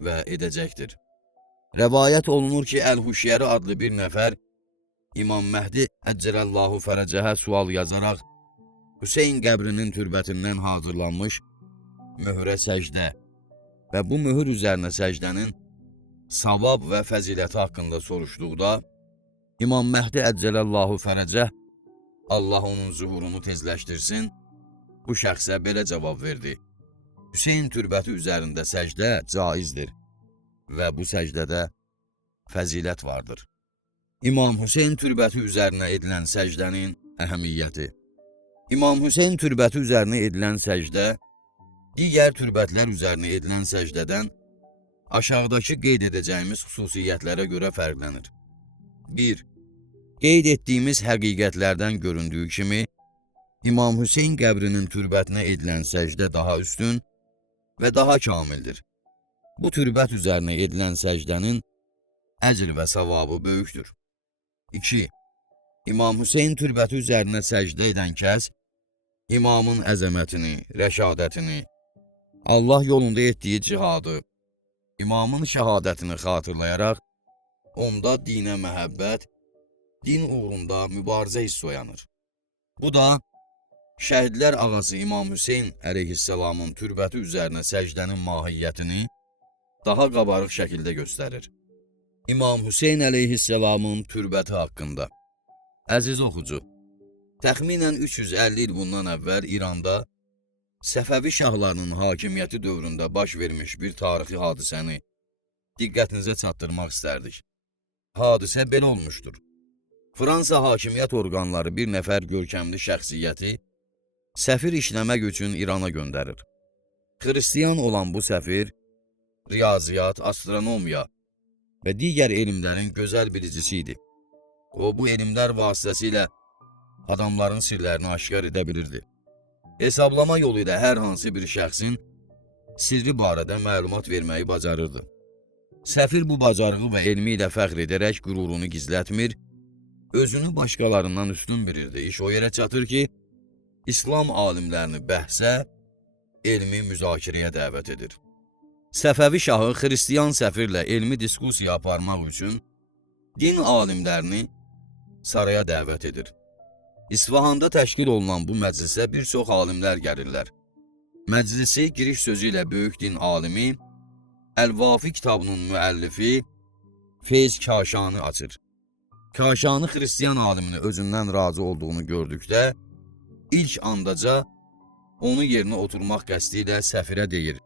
və edəcəkdir. Rəvayət olunur ki, Əl-Huşyəri adlı bir nəfər İmam Məhdi Əccələllahu fərəcəhə sual yazaraq Hüseyn qəbrinin türbətindən hazırlanmış möhürə səcdə və bu möhür üzərinə səcdənin savab və fəziləti haqqında soruşduqda İmam Məhdi Əccələllahu fərəcəh Allah onun zuhurunu tezləşdirsin, bu şəxsə belə cavab verdi: Hüseyn türbəti üzərində səcdə caizdir və bu səcdədə fəzilət vardır. İmam Hüseyn türbəti üzərinə edilən səcdənin əhəmiyyəti. İmam Hüseyn türbəti üzərinə edilən səcdə digər türbətlər üzərinə edilən səcdədən aşağıdakı qeyd edəcəyimiz xüsusiyyətlərə görə fərqlənir. 1. Qeyd etdiyimiz həqiqətlərdən göründüyü kimi, İmam Hüseyn qəbrinin türbətinə edilən səcdə daha üstün və daha kamildir. Bu türbət üzərinə edilən səcdənin əcr və savabı böyükdür. 2. İmam Hüseyn türbəti üzərinə səcdə edən kəs, imamın əzəmətini, rəşadətini, Allah yolunda etdiyi cihadı, İmamın şəhadətini xatırlayaraq, onda dinə məhəbbət, din uğrunda mübarizə hissi oyanır. Bu da şəhidlər ağası İmam Hüseyn əleyhisselamın türbəti üzərinə səcdənin mahiyyətini daha qabarıq şəkildə göstərir. İmam Hüseyn əleyhisselamın türbəti haqqında. Əziz oxucu, təxminən 350 il bundan əvvəl İranda Səfəvi şahlarının hakimiyyəti dövründə baş vermiş bir tarixi hadisəni diqqətinizə çatdırmaq istərdik. Hadisə belə olmuşdur. Fransa hakimiyyət orqanları bir nəfər görkəmli şəxsiyyəti səfir işləmək üçün İrana göndərir. Xristiyan olan bu səfir, riyaziyyat, astronomiya və digər elmlərin gözəl bilicisi idi. O, bu elmlər vasitəsilə adamların sirlərini aşkar edə bilirdi. Hesablama yolu ilə hər hansı bir şəxsin sirri barədə məlumat verməyi bacarırdı. Səfir bu bacarığı və elmi ilə fəxr edərək qürurunu gizlətmir, özünü başqalarından üstün bilirdi. İş o yerə çatır ki, İslam alimlərini bəhsə, elmi müzakirəyə dəvət edir. Səfəvi şahı xristiyan səfirlə elmi diskusiya aparmaq üçün din alimlərini saraya dəvət edir. İsfahanda təşkil olunan bu məclisə bir çox alimlər gəlirlər. Məclisi giriş sözü ilə böyük din alimi, Əl-Vafi kitabının müəllifi Feyz Kaşani açır. Kaşani xristiyan alimini özündən razı olduğunu gördükdə, ilk andaca onu yerinə oturmaq qəsdi ilə səfirə deyir: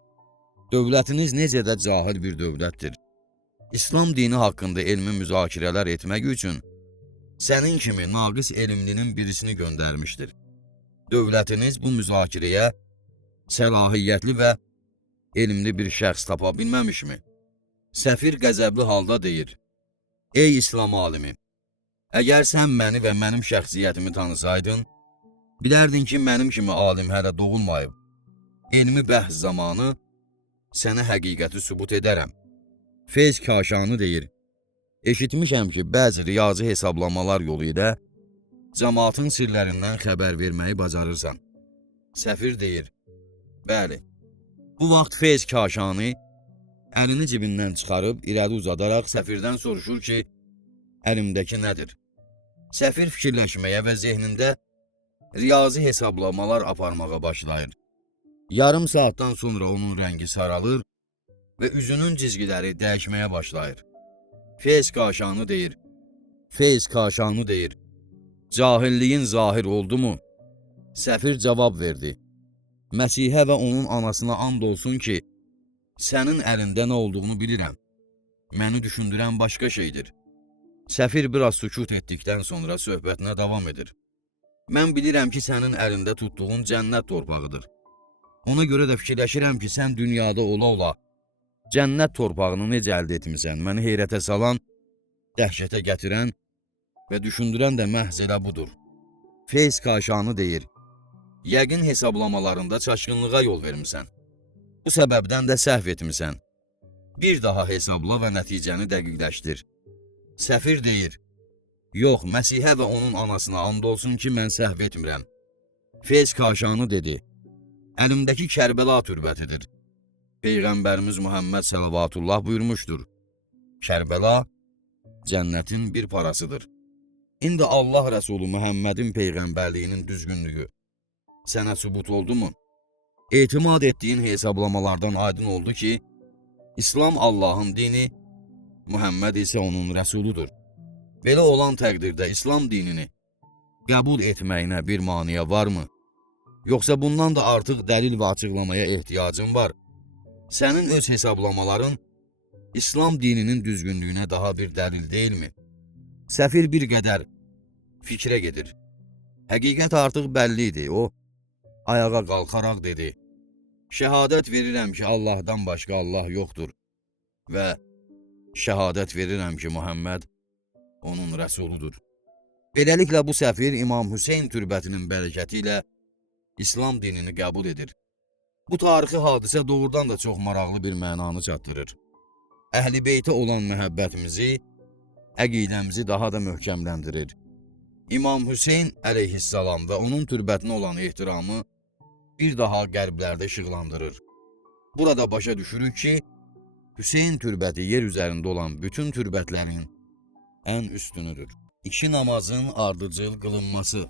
Dövlətiniz necə də cahil bir dövlətdir. İslam dini haqqında elmi müzakirələr etmək üçün sənin kimi naqis elmlinin birisini göndərmişdir. Dövlətiniz bu müzakirəyə səlahiyyətli və elmli bir şəxs tapa bilməmişmi? Səfir qəzəbli halda deyir: Ey İslam alimi, əgər sən məni və mənim şəxsiyyətimi tanısaydın, bilərdin ki, mənim kimi alim hələ doğulmayıb. Elmi bəhs zamanı sənə həqiqəti sübut edərəm. Feyz Kaşani deyir: Eşitmişəm ki, bəzi riyazi hesablamalar yolu ilə cəmaatın sirlərindən xəbər verməyi bacarırsan. Səfir deyir: Bəli. Bu vaxt Feyz Kaşani əlini cibindən çıxarıb irəli uzadaraq səfirdən soruşur ki, əlimdəki nədir? Səfir fikirləşməyə və zehnində riyazi hesablamalar aparmağa başlayır. Yarım saatdan sonra onun rəngi saralır və üzünün cizgiləri dəyişməyə başlayır. Feyz Kaşani deyir, cahilliyin zahir oldu mu? Səfir cavab verdi: Məsihə və onun anasına and olsun ki, sənin əlində nə olduğunu bilirəm. Məni düşündürən başqa şeydir. Səfir biraz sükut etdikdən sonra söhbətinə davam edir. Mən bilirəm ki, sənin əlində tutduğun cənnət torpağıdır. Ona görə də fikirləşirəm ki, sən dünyada ola-ola cənnət torpağını necə əldə etmisən, məni heyrətə salan, dəhşətə gətirən və düşündürən də məhz elə budur. Feyz Kaşani deyir: Yəqin hesablamalarında çaşqınlığa yol vermisən. Bu səbəbdən də səhv etmisən. Bir daha hesabla və nəticəni dəqiqləşdir. Səfir deyir: Yox, Məsihə və onun anasına and olsun ki, mən səhv etmirəm. Feyz Kaşani dedi: Əlimdəki Kərbəla türbətidir. Peyğəmbərimiz Muhammed Səlavatullah buyurmuşdur: Kərbəla cənnətin bir parasıdır. İndi Allah Rəsulü Muhammedin peyğəmbərliyinin düzgünlüyü sənə sübut oldu mu? Etimad etdiyin hesablamalardan aydın oldu ki, İslam Allahın dini, Muhammed isə onun rəsuludur. Belə olan təqdirdə İslam dinini qəbul etməyinə bir maniyə varmı? Yoxsa bundan da artıq dəlil və açıqlamaya ehtiyacın var? Sənin öz hesablamaların İslam dininin düzgünlüyünə daha bir dəlil deyilmi? Səfir bir qədər fikrə gedir. Həqiqət artıq bəlli idi. O, ayağa qalxaraq dedi: Şəhadət verirəm ki, Allahdan başqa Allah yoxdur və şəhadət verirəm ki, Muhammed onun rəsuludur. Beləliklə bu səfir İmam Hüseyn türbətinin bərəkəti ilə İslam dinini qəbul edir. Bu tarixi hadisə doğrudan da çox maraqlı bir mənanı çatdırır. Əhl-i beytə olan məhəbbətimizi, əqidəmizi daha da möhkəmləndirir. İmam Hüseyn əleyhissalam və onun türbətinə olan ehtiramı bir daha qəlblərdə işıqlandırır. Burada başa düşürük ki, Hüseyin türbəti yer üzərində olan bütün türbətlərin ən üstünüdür. İki namazın ardıcıl qılınması.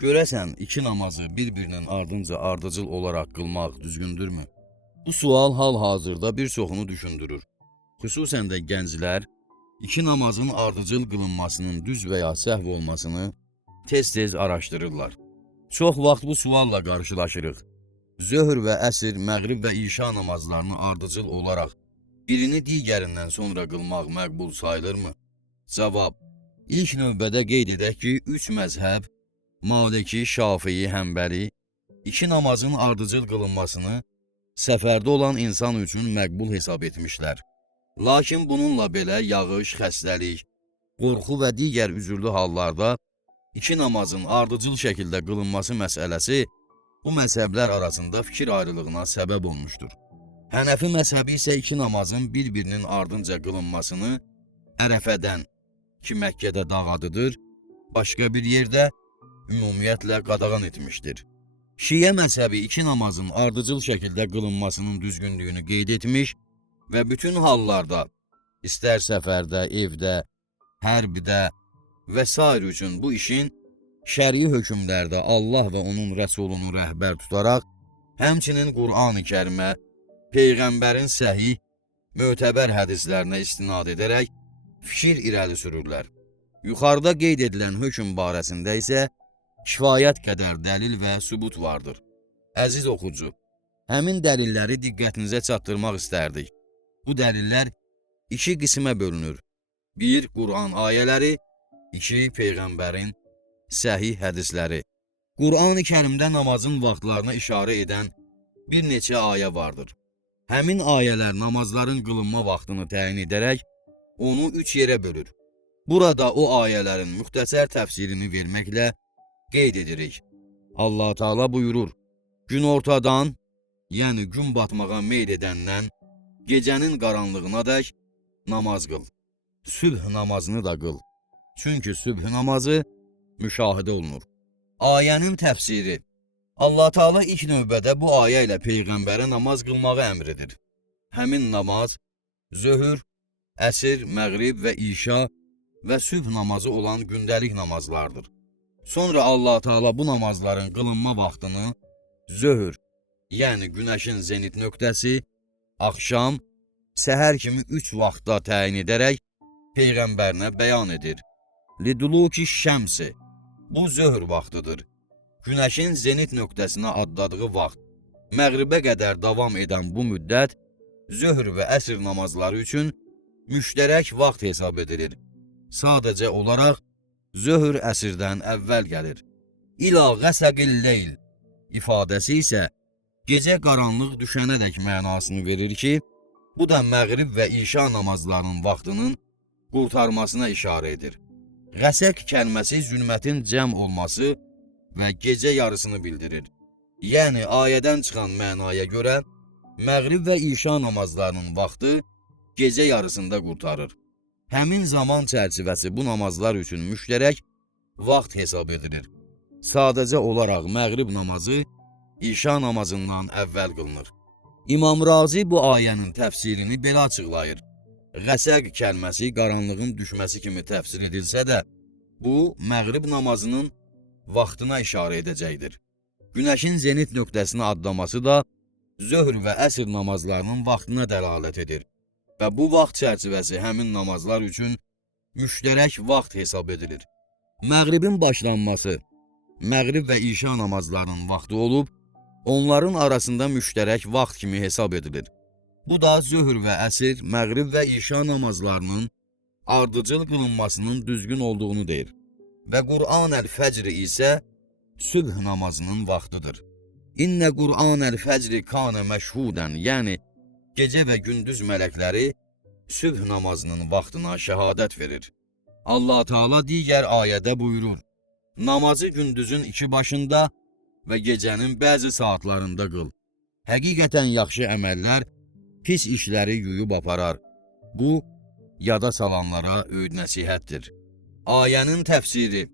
Görəsən, iki namazı bir-birinin ardınca ardıcıl olaraq qılmaq düzgündürmü? Bu sual hal-hazırda bir çoxunu düşündürür. Xüsusən də gənclər iki namazın ardıcıl qılınmasının düz və ya səhv olmasını tez-tez araşdırırlar. Çox vaxt bu sualla qarşılaşırıq. Zöhr və əsr, məğrib və işa namazlarını ardıcıl olaraq birini digərindən sonra qılmaq məqbul sayılırmı? Cavab: İlk növbədə qeyd edək ki, üç məzhəb, Maliki, Şafii, Həmbəli, iki namazın ardıcıl qılınmasını səfərdə olan insan üçün məqbul hesab etmişlər. Lakin bununla belə yağış, xəstəlik, qorxu və digər üzürlü hallarda iki namazın ardıcıl şəkildə qılınması məsələsi bu məzhəblər arasında fikir ayrılığına səbəb olmuşdur. Hənəfi məzhəbi isə iki namazın bir-birinin ardınca qılınmasını Ərəfədən, ki Məkkədə dağ adıdır, başqa bir yerdə ümumiyyətlə qadağan etmişdir. Şiə məzhəbi iki namazın ardıcıl şəkildə qılınmasının düzgünlüyünü qeyd etmiş və bütün hallarda, istər səfərdə, evdə, hərbidə və s. üçün bu işin şəri hökmlərdə Allah və onun rəsulunu rəhbər tutaraq, həmçinin Qur'an-ı Kərimə, Peyğəmbərin səhih, mötəbər hədislərinə istinad edərək fikir irəli sürürlər. Yuxarıda qeyd edilən hökm barəsində isə kifayət qədər dəlil və sübut vardır. Əziz oxucu, həmin dəlilləri diqqətinizə çatdırmaq istərdik. Bu dəlillər iki qismə bölünür. 1. Qur'an ayələri, 2. Peyğəmbərin səhih hədisləri. Qur'an-ı Kərimdə namazın vaxtlarına işarə edən bir neçə ayə vardır. Həmin ayələr namazların qılınma vaxtını təyin edərək onu üç yerə bölür. Burada o ayələrin müxtəsər təfsirini verməklə qeyd edirik. Allah Teala buyurur: Günortadan, yəni gün batmağa meyl edəndən gecənin qaranlığınadək namaz qıl. Sübh namazını da qıl. Çünki sübh namazı müşahidə olunur. Ayənin təfsiri. Allah Teala ilk növbədə bu ayə ilə Peyğəmbərə namaz qılmağı əmr edir. Həmin namaz zöhr, əsr, məğrib və işa və sübh namazı olan gündəlik namazlardır. Sonra Allah Teala bu namazların qılınma vaxtını zöhr, yəni günəşin zenit nöqtəsi, axşam, səhər kimi 3 vaxtda təyin edərək Peyğəmbərinə bəyan edir. Liduluki şəmsi, bu zöhr vaxtıdır. Günəşin zenit nöqtəsinə adladığı vaxt, məğribə qədər davam edən bu müddət zöhr və əsr namazları üçün müştərək vaxt hesab edilir. Sadəcə olaraq zöhr əsrdən əvvəl gəlir. İla qəsəqil leyl ifadəsi isə gecə qaranlıq düşənədək mənasını verir ki, bu da məğrib və işa namazlarının vaxtının qurtarmasına işarə edir. Qəsəq kəlməsi zülmətin cəm olması və gecə yarısını bildirir. Yəni ayədən çıxan mənaya görə məğrib və işa namazlarının vaxtı gecə yarısında qurtarır. Həmin zaman çərçivəsi bu namazlar üçün müştərək vaxt hesab edilir. Sadəcə olaraq məğrib namazı işa namazından əvvəl qılınır. İmam Razi bu ayənin təfsirini belə açıqlayır. Qəsəq kəlməsi qaranlığın düşməsi kimi təfsir edilsə də, bu məğrib namazının vaxtına işarə edəcəkdir. Günəşin zenit nöqtəsini adlaması da zöhr və əsr namazlarının vaxtına dəlalət edir və bu vaxt çərçivəsi həmin namazlar üçün müştərək vaxt hesab edilir. Məğribin başlanması, məğrib və işa namazlarının vaxtı olub, onların arasında müştərək vaxt kimi hesab edilir. Bu da zöhr və əsr, məğrib və işa namazlarının ardıcıl qılınmasının düzgün olduğunu deyir. Və Qur'an-əl-Fəcr isə sübh namazının vaxtıdır. İnnə Qur'an-əl-Fəcr kanə məşhudən, yəni gecə və gündüz mələkləri sübh namazının vaxtına şəhadət verir. Allah Teala digər ayədə buyurur: Namazı gündüzün 2 başında və gecənin bəzi saatlarında qıl. Həqiqətən yaxşı əməllər pis işləri yuyub aparar. Bu, yada salanlara öyüd nəsihətdir. Ayənin təfsiri.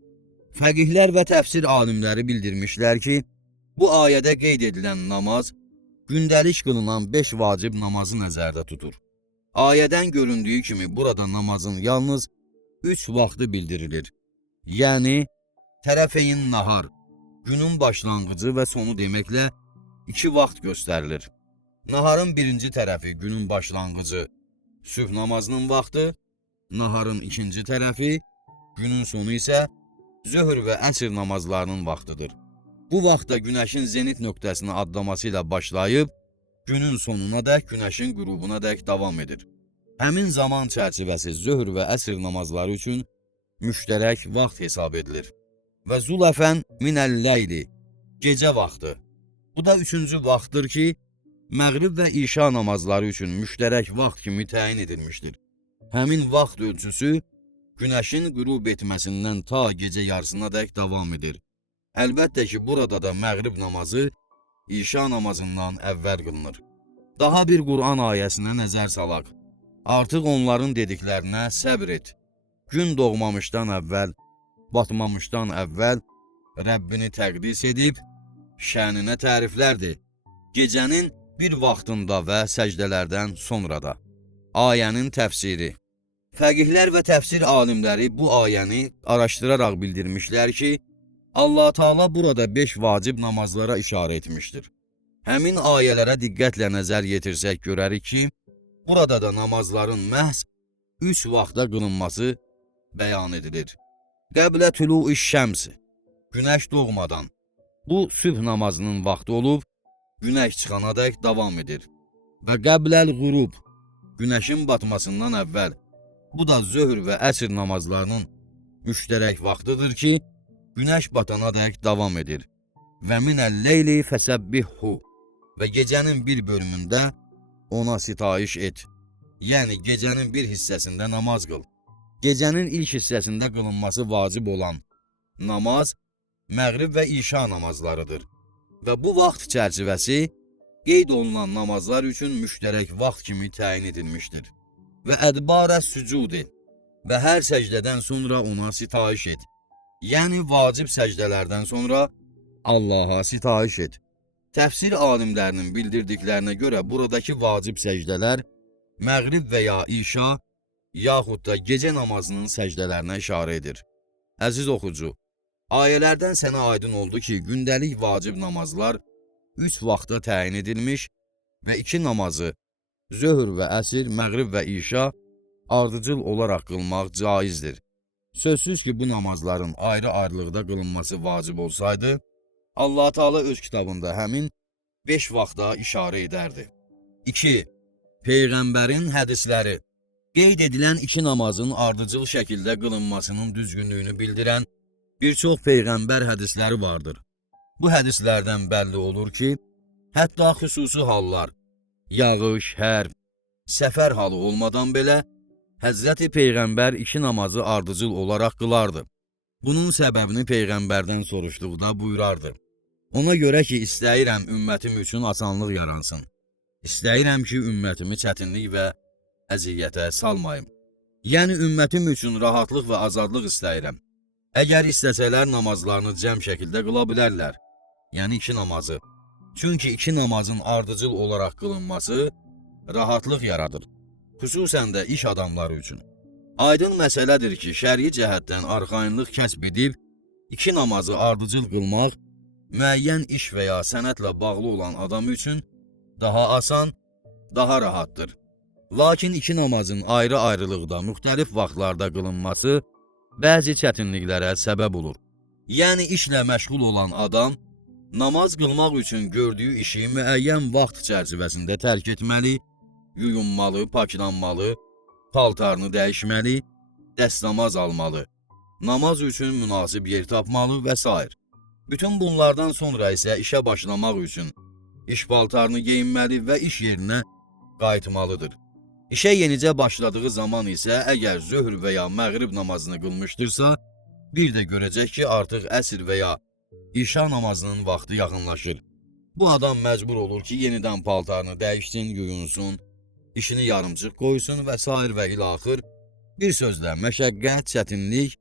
Fəqihlər və təfsir alimləri bildirmişlər ki, bu ayədə qeyd edilən namaz gündəlik qılınan 5 vacib namazı nəzərdə tutur. Ayədən göründüyü kimi burada namazın yalnız 3 vaxtı bildirilir. Yəni, tərəfeyn nahar, günün başlanğıcı və sonu deməklə 2 vaxt göstərilir. Naharın birinci tərəfi günün başlanğıcı, sübh namazının vaxtı, naharın ikinci tərəfi, günün sonu isə zöhr və əsr namazlarının vaxtıdır. Bu vaxtda günəşin zenit nöqtəsini adlaması ilə başlayıb, günün sonuna dək, günəşin qürubuna dək davam edir. Həmin zaman çərçivəsi zöhr və əsr namazları üçün müştərək vaxt hesab edilir. Və zuləfən minəl-ləyli, gecə vaxtı. Bu da üçüncü vaxtdır ki, məğrib və işa namazları üçün müştərək vaxt kimi təyin edilmişdir. Həmin vaxt ölçüsü günəşin qürub etməsindən ta gecə yarısına dək davam edir. Əlbəttə ki, burada da məğrib namazı işa namazından əvvəl qılınır. Daha bir Qur'an ayəsinə nəzər salaq. Artıq onların dediklərinə səbr et. Gün doğmamışdan əvvəl, batmamışdan əvvəl Rəbbini təqdis edib, şəninə təriflərdir. Gecənin bir vaxtında və səcdələrdən sonra da. Ayənin təfsiri. Fəqihlər və təfsir alimləri bu ayəni araşdıraraq bildirmişlər ki, Allah Taala burada 5 vacib namazlara işarə etmişdir. Həmin ayələrə diqqətlə nəzər yetirsək görərik ki, burada da namazların məhz 3 vaxtda qılınması bəyan edilir. Qəblə tulu'iş şəms, günəş doğmadan. Bu sübh namazının vaxtı olub, günəş çıxana dək davam edir. Və qəbləl qurub, günəşin batmasından əvvəl. Bu da zöhr və əsr namazlarının müştərək vaxtıdır ki, günəş batana dək davam edir. Və minəl-leyli fəsəbbihhu, və gecənin bir bölümündə ona sitayiş et. Yəni gecənin bir hissəsində namaz qıl. Gecənin ilk hissəsində qılınması vacib olan namaz məğrib və işa namazlarıdır. Və bu vaxt çərçivəsi qeyd olunan namazlar üçün müştərək vaxt kimi təyin edilmişdir. Və ədbarə sücudi, və hər səcdədən sonra ona sitayiş et. Yəni vacib səcdələrdən sonra Allaha sitayiş et. Təfsir alimlərinin bildirdiklərinə görə buradakı vacib səcdələr məğrib və ya işa, yaxud da gecə namazının səcdələrinə işarə edir. Əziz oxucu, ayələrdən sənə aydın oldu ki, gündəlik vacib namazlar 3 vaxta təyin edilmiş və 2 namazı, zöhr və əsr, məğrib və işa ardıcıl olaraq qılmaq caizdir. Sözsüz ki, bu namazların ayrı-ayrılıqda qılınması vacib olsaydı, Allah Taala öz kitabında həmin 5 vaxta işarə edərdi. 2. Peyğəmbərin hədisləri. Qeyd edilən 2 namazın ardıcıl şəkildə qılınmasının düzgünlüyünü bildirən bir çox Peyğəmbər hədisləri vardır. Bu hədislərdən bəlli olur ki, hətta xüsusi hallar, yağış, hərb, səfər halı olmadan belə, Həzrəti Peyğəmbər 2 namazı ardıcıl olaraq qılardı. Bunun səbəbini Peyğəmbərdən soruşduqda buyurardı. Ona görə ki, istəyirəm ümmətim üçün asanlıq yaransın. İstəyirəm ki, ümmətimi çətinlik və əziyyətə salmayım. Yəni, ümmətim üçün rahatlıq və azadlıq istəyirəm. Əgər istəsələr namazlarını cəm şəkildə qıla bilərlər. Yəni 2 namazı. Çünki 2 namazın ardıcıl olaraq qılınması rahatlıq yaradır. Xüsusən də iş adamları üçün. Aydın məsələdir ki, şər'i cəhətdən arxayınlıq kəsb edib, 2 namazı ardıcıl qılmaq, müəyyən iş və ya sənətlə bağlı olan adam üçün daha asan, daha rahatdır. Lakin 2 namazın ayrı-ayrılıqda, müxtəlif vaxtlarda qılınması bəzi çətinliklərə səbəb olur. Yəni, işlə məşğul olan adam, namaz qılmaq üçün gördüyü işi müəyyən vaxt çərçivəsində tərk etməli, yuyunmalı, paklanmalı, paltarını dəyişməli, dəstəmaz almalı, namaz üçün münasib yer tapmalı və s. Bütün bunlardan sonra isə işə başlamaq üçün iş paltarını geyinməli və iş yerinə qayıtmalıdır. İşə yenicə başladığı zaman isə əgər zöhr və ya məğrib namazını qılmışdırsa, bir də görəcək ki, artıq əsr və ya işa namazının vaxtı yaxınlaşır. Bu adam məcbur olur ki, yenidən paltarını dəyişsin, yuyunsun, işini yarımçıq qoysun və s. və ilaxır. Bir sözlə, məşəqqət, çətinlik,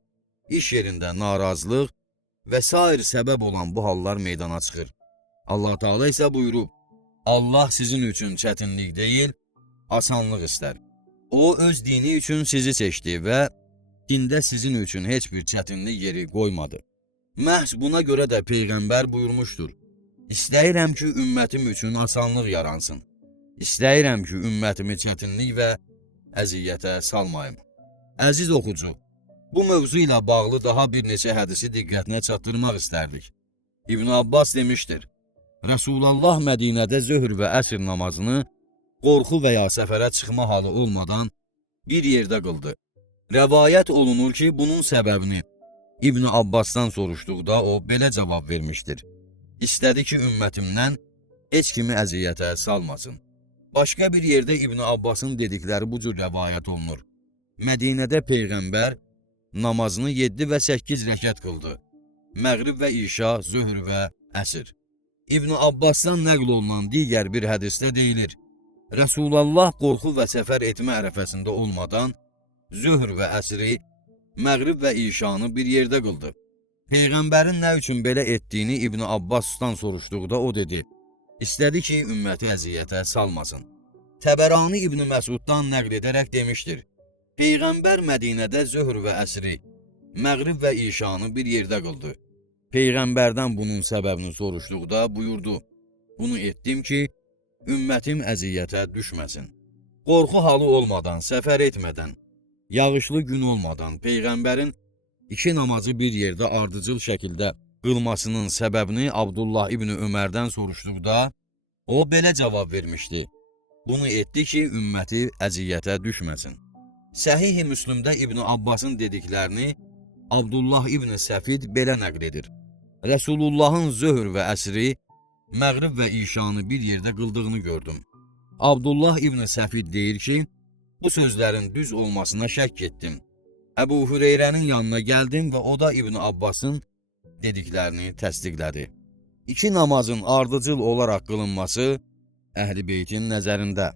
iş yerində narazılıq və s. səbəb olan bu hallar meydana çıxır. Allah Taala isə buyurub, Allah sizin üçün çətinlik deyil, asanlıq istər. O öz dini üçün sizi seçdi və dində sizin üçün heç bir çətinlik yeri qoymadı. Məhz buna görə də Peyğəmbər buyurmuşdur: İstəyirəm ki, ümmətim üçün asanlıq yaransın. İstəyirəm ki, ümmətimi çətinlik və əziyyətə salmayım. Əziz oxucu, bu mövzu ilə bağlı daha bir neçə hədisi diqqətinə çatdırmaq istərdik. İbn Abbas demişdir: Rəsulullah Mədinədə zöhr və əsr namazını qorxu və ya səfərə çıxma halı olmadan bir yerdə qıldı. Rəvayət olunur ki, bunun səbəbini İbn Abbasdan soruşduqda o belə cavab vermişdir: İstədi ki, ümmətimdən heç kimi əziyyətə salmasın. Başqa bir yerdə İbn Abbasın dedikləri bu cür rəvayət olunur. Mədinədə Peyğəmbər namazını 7 və 8 rəkət qıldı. Məğrib və İşa, zöhr və əsr. İbn Abbasdan nəql olunan digər bir hədisdə deyilir: Rəsulullah qorxu və səfər etmə ərəfəsində olmadan zöhr və əsri, məğrib və İşanı bir yerdə qıldı. Peyğəmbərin nə üçün belə etdiyini İbn Abbasdan soruşduqda o dedi: İstədi ki, ümməti əziyyətə salmasın. Təbərani İbn Məsuddan nəql edərək demişdir: Peyğəmbər Mədinədə zöhr və əsri, məğrib və İşanı bir yerdə qıldı. Peyğəmbərdən bunun səbəbini soruşduqda buyurdu: Bunu etdim ki, ümmətim əziyyətə düşməsin. Qorxu halı olmadan, səfər etmədən, yağışlı gün olmadan Peyğəmbərin 2 namazı bir yerdə ardıcıl şəkildə qılmasının səbəbini Abdullah İbn Ömərdən soruşduqda o belə cavab vermişdi: Bunu etdi ki, ümməti əziyyətə düşməsin. Səhih-i Müslümdə İbn Abbasın dediklərini Abdullah İbn Səfid belə nəql edir: Rəsulullahın zöhr və əsri, məğrib və İşanı bir yerdə qıldığını gördüm. Abdullah İbn Səfid deyir ki, bu sözlərin düz olmasına şəkk etdim. Əbu Hüreyrənin yanına gəldim və o da İbn Abbasın dediklərini təsdiqlədi. 2 namazın ardıcıl olaraq qılınması Əhl-i Beytin nəzərində.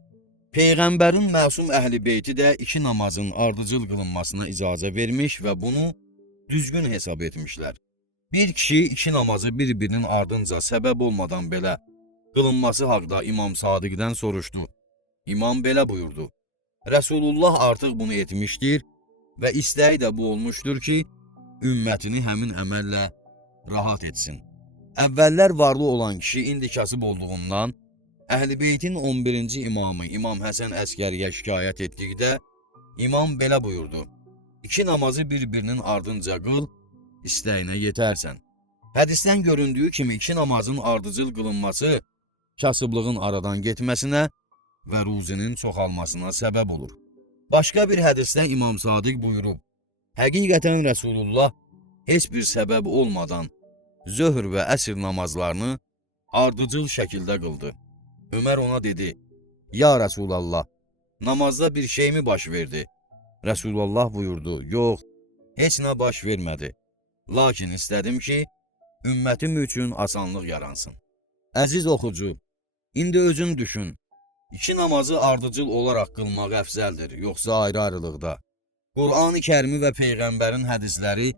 Peyğəmbərin məsum Əhl-i Beyti də 2 namazın ardıcıl qılınmasına icazə vermiş və bunu düzgün hesab etmişlər. Bir kişi 2 namazı bir-birinin ardınca səbəb olmadan belə qılınması haqda İmam Sadiqdən soruşdu. İmam belə buyurdu: Rəsulullah artıq bunu etmişdir və istəyi də bu olmuşdur ki, ümmətini həmin əməllə rahat etsin. Əvvəllər varlı olan kişi indi kasıb olduğundan Əhl-i Beytin 11-ci imamı İmam Həsən Əskəriyə şikayət etdikdə İmam belə buyurdu: 2 namazı bir-birinin ardınca qıl, istəyinə yetərsən. Hədisdən göründüyü kimi 2 namazın ardıcıl qılınması kasıblığın aradan getməsinə və ruzinin çoxalmasına səbəb olur. Başqa bir hədisdə İmam Sadiq buyurub: Həqiqətən Rəsulullah heç bir səbəb olmadan zöhr və əsr namazlarını ardıcıl şəkildə qıldı. Ömər ona dedi: Ya Rəsulallah, namazda bir şey mi baş verdi? Rəsulullah buyurdu: Yox, heç nə baş vermədi. Lakin istədim ki, ümmətim üçün asanlıq yaransın. Əziz oxucu, indi özün düşün. 2 namazı ardıcıl olaraq qılmaq əfzəldir, yoxsa ayrı-ayrılıqda? Qur'an-ı Kərimi və Peyğəmbərin hədisləri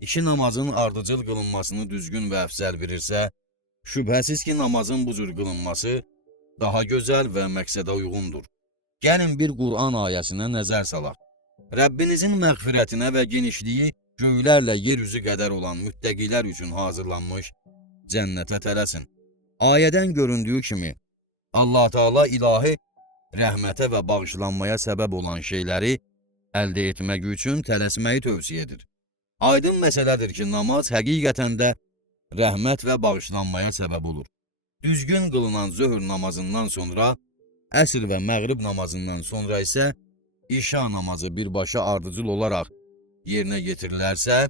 2 namazın ardıcıl qılınmasını düzgün və əfzəl bilirsə, şübhəsiz ki, namazın bu cür qılınması daha gözəl və məqsədə uyğundur. Gəlin bir Qur'an ayəsinə nəzər salaq. Rəbbinizin məğfirətinə və genişliyi göylərlə yer üzü qədər olan müttəqilər üçün hazırlanmış cənnətə tələsin. Ayədən göründüyü kimi, Allah Teala ilahi rəhmətə və bağışlanmaya səbəb olan şeyləri əldə etmək üçün tələsməyi tövsiyə edir. Aydın məsələdir ki, namaz həqiqətən də rəhmət və bağışlanmaya səbəb olur. Düzgün qılınan zöhr namazından sonra, əsr və məğrib namazından sonra isə İşa namazı birbaşa ardıcıl olaraq yerinə getirilərsə,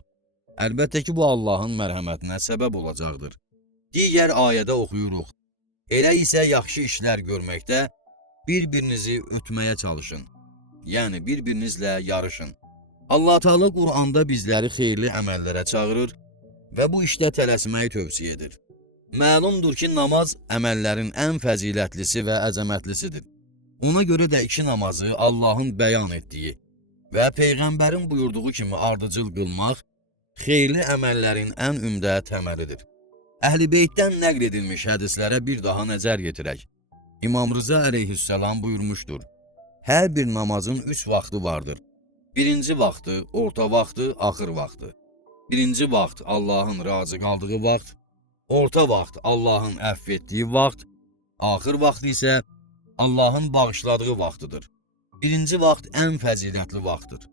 əlbəttə ki, bu Allahın mərhəmətinə səbəb olacaqdır. Digər ayədə oxuyuruq: Elə isə yaxşı işlər görməkdə bir-birinizi ötməyə çalışın, yəni bir-birinizlə yarışın. Allah Teala Qur'anda bizləri xeyirli əməllərə çağırır və bu işdə tələsməyi tövsiyə edir. Məlumdur ki, namaz əməllərin ən fəzilətlisi və əzəmətlisidir. Ona görə də 2 namazı Allahın bəyan etdiyi və Peyğəmbərin buyurduğu kimi ardıcıl qılmaq xeyirli əməllərin ən ümdə təməlidir. Əhl-i Beytdən nəql edilmiş hədislərə bir daha nəzər yetirək. İmam Rıza əleyhissalam buyurmuşdur: Hər bir namazın 3 vaxtı vardır. Birinci vaxtı, orta vaxtı, axır vaxtı. Birinci vaxt Allahın razı qaldığı vaxt, orta vaxt Allahın əfv etdiyi vaxt, axır vaxt isə Allahın bağışladığı vaxtıdır. Birinci vaxt ən fəzilətli vaxtdır.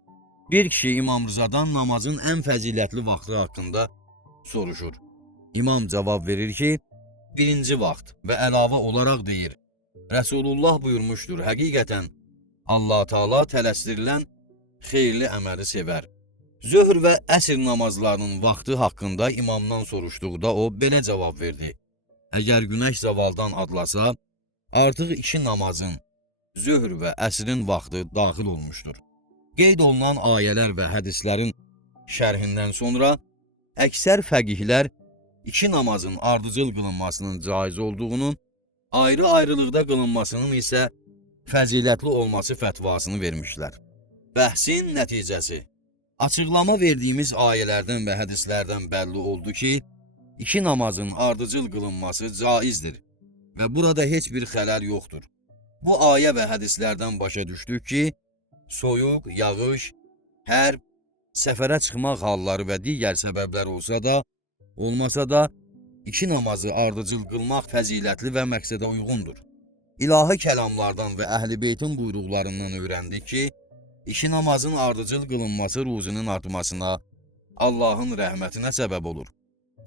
Bir kişi İmam Rızadan namazın ən fəzilətli vaxtı haqqında soruşur. İmam cavab verir ki, birinci vaxt və əlavə olaraq deyir. Rəsulullah buyurmuşdur, həqiqətən Allah Taala tələsdirilən xeyirli əməli sevər. Zöhr və əsr namazlarının vaxtı haqqında imamdan soruşduqda o belə cavab verdi. Əgər günəş zavaldan adlasa, artıq 2 namazın, zöhr və əsrin vaxtı daxil olmuşdur. Qeyd olunan ayələr və hədislərin şərhindən sonra əksər fəqihlər 2 namazın ardıcıl qılınmasının caiz olduğunu, ayrı-ayrılıqda qılınmasının isə fəzilətli olması fətvasını vermişlər. Bəhsin nəticəsi. Açıqlama verdiyimiz ayələrdən və hədislərdən bəlli oldu ki, 2 namazın ardıcıl qılınması caizdir və burada heç bir xələl yoxdur. Bu ayə və hədislərdən başa düşdük ki, soyuq, yağış, hərb, səfərə çıxmaq halları və digər səbəblər olmasa da 2 namazı ardıcıl qılmaq fəzilətli və məqsədə uyğundur. İlahi kəlamlardan və Əhl-i Beytin buyruqlarından öyrəndik ki, 2 namazın ardıcıl qılınması ruzunun artmasına, Allahın rəhmətinə səbəb olur.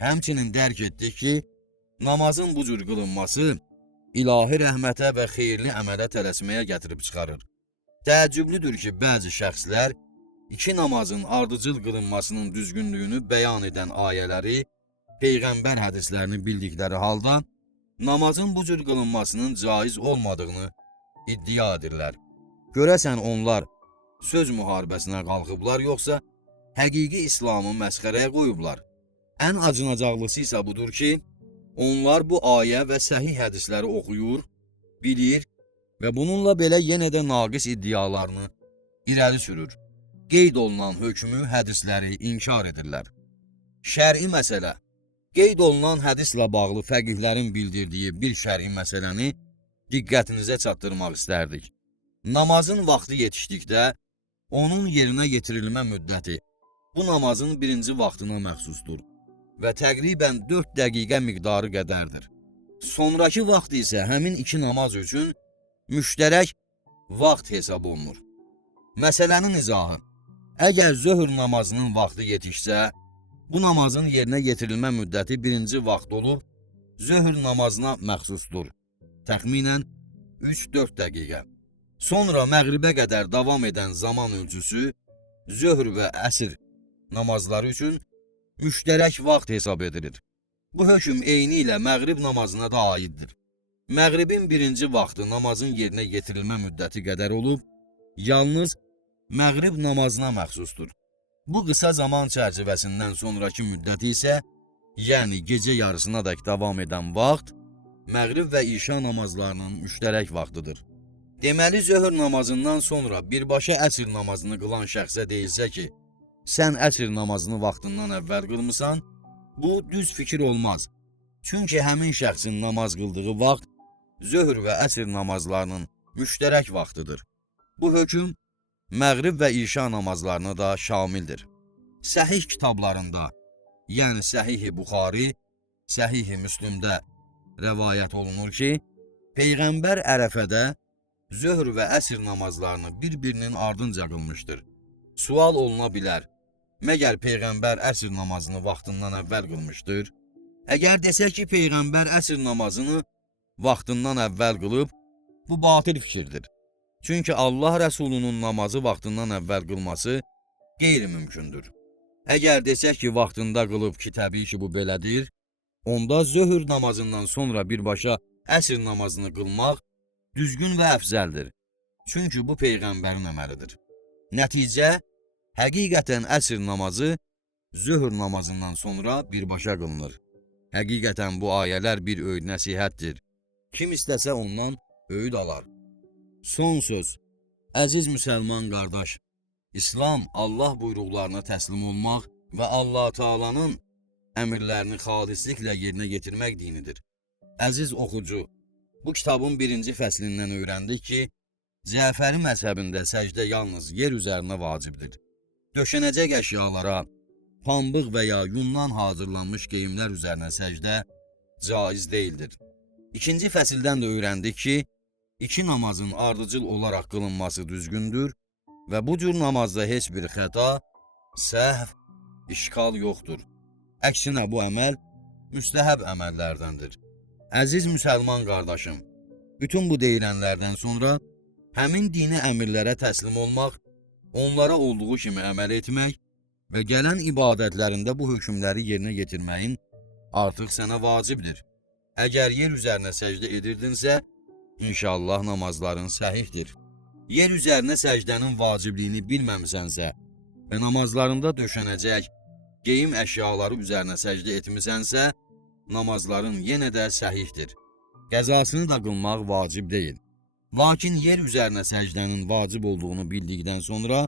Həmçinin dərk etdik ki, namazın bu cür qılınması ilahi rəhmətə və xeyirli əmələ tələsməyə gətirib çıxarır. Təəccüblüdür ki, bəzi şəxslər 2 namazın ardıcıl qılınmasının düzgünlüyünü bəyan edən ayələri, Peyğəmbər hədislərini bildikləri halda, namazın bu cür qılınmasının caiz olmadığını iddia edirlər. Görəsən onlar söz müharibəsinə qalxıblar, yoxsa həqiqi İslamı məsxərəyə qoyublar? Ən acınacaqlısı isə budur ki, onlar bu ayə və səhih hədisləri oxuyur, bilir və bununla belə yenə də naqis iddialarını irəli sürür. Qeyd olunan hökmü, hədisləri inkar edirlər. Şər'i məsələ. Qeyd olunan hədislə bağlı fəqihlərin bildirdiyi bir şər'i məsələni diqqətinizə çatdırmaq istərdik. Namazın vaxtı yetişdikdə, onun yerinə yetirilmə müddəti bu namazın birinci vaxtına məxsusdur və təqribən 4 dəqiqə miqdarı qədərdir. Sonrakı vaxt isə həmin 2 namaz üçün müştərək vaxt hesab olunur. Məsələnin izahı. Əgər zöhr namazının vaxtı yetişsə, bu namazın yerinə yetirilmə müddəti birinci vaxt olub, zöhr namazına məxsusdur. Təxminən 3-4 dəqiqə. Sonra məğribə qədər davam edən zaman ölçüsü zöhr və əsr namazları üçün müştərək vaxt hesab edilir. Bu hökm eyni ilə məğrib namazına da aiddir. Məğribin birinci vaxtı namazın yerinə yetirilmə müddəti qədər olub, yalnız məğrib namazına məxsusdur. Bu qısa zaman çərçivəsindən sonraki müddəti isə, yəni gecə yarısına dək davam edən vaxt, məğrib və işa namazlarının müştərək vaxtıdır. Deməli, zöhr namazından sonra birbaşa əsr namazını qılan şəxsə deyilsə ki, sən əsr namazını vaxtından əvvəl qılmısan, bu düz fikir olmaz. Çünki həmin şəxsin namaz qıldığı vaxt, zöhr və əsr namazlarının müştərək vaxtıdır. Bu hökm, məğrib və işa namazlarına da şamildir. Səhih kitablarında, yəni Səhih-i Buxari, Səhih-i Müslümdə rəvayət olunur ki, Peyğəmbər Ərəfədə zöhr və əsr namazlarını bir-birinin ardınca qılmışdır. Sual oluna bilər, məgər Peyğəmbər əsr namazını vaxtından əvvəl qılmışdır? Əgər desək ki, Peyğəmbər əsr namazını vaxtından əvvəl qılıb, bu batil fikirdir. Çünki Allah Rəsulunun namazı vaxtından əvvəl qılması qeyri-mümkündür. Əgər desək ki, vaxtında qılıb ki, təbii ki, bu belədir, onda zöhr namazından sonra birbaşa əsr namazını qılmaq düzgün və əfzəldir. Çünki bu Peyğəmbərin əməlidir. Nəticə, həqiqətən əsr namazı zöhr namazından sonra birbaşa qılınır. Həqiqətən bu ayələr bir öyüd nəsihətdir. Kim istəsə ondan öyüd alar. Son söz. Əziz müsəlman qardaş, İslam Allah buyruqlarına təslim olmaq və Allah Taala'nın əmrlərini xalisliklə yerinə yetirmək dinidir. Əziz oxucu, bu kitabın 1-ci fəslindən öyrəndik ki, Cəfəri məzhəbində səcdə yalnız yer üzərinə vacibdir. Döşənəcək əşyalara, pambıq və ya yundan hazırlanmış geyimlər üzərinə səcdə caiz deyildir. İkinci fəsildən də öyrəndik ki, iki namazın ardıcıl olaraq qılınması düzgündür və bu cür namazda heç bir xəta, səhv, işkal yoxdur. Əksinə bu əməl müstəhəb əməllərdəndir. Əziz müsəlman qardaşım, bütün bu deyilənlərdən sonra həmin dini əmirlərə təslim olmaq, onlara olduğu kimi əməl etmək və gələn ibadətlərində bu hökmləri yerinə yetirməyin artıq sənə vacibdir. Əgər yer üzərinə səcdə edirdinsə, inşallah namazların səhihdir. Yer üzərinə səcdənin vacibliyini bilməmisənsə və namazlarında döşənəcək geyim əşyaları üzərinə səcdə etmisənsə, namazların yenə də səhihdir. Qəzasını da qılmaq vacib deyil. Lakin yer üzərinə səcdənin vacib olduğunu bildikdən sonra,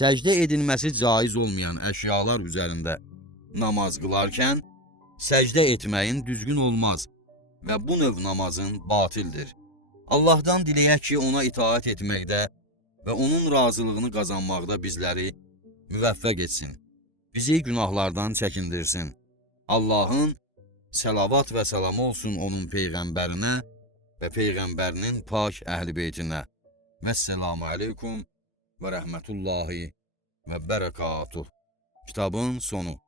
səcdə edilməsi caiz olmayan əşyalar üzərində namaz qılarkən, səcdə etməyin düzgün olmaz və bu növ namazın batildir. Allahdan diləyək ki, ona itaat etməkdə və onun razılığını qazanmaqda bizləri müvəffəq etsin. Bizi günahlardan çəkindirsin. Allahın səlavat və salamı olsun onun peyğəmbərinə və peyğəmbərinin pak əhl-i beytinə. Vəsselamu aleykum və rəhmətullahi və bərəkatuh. Kitabın sonu.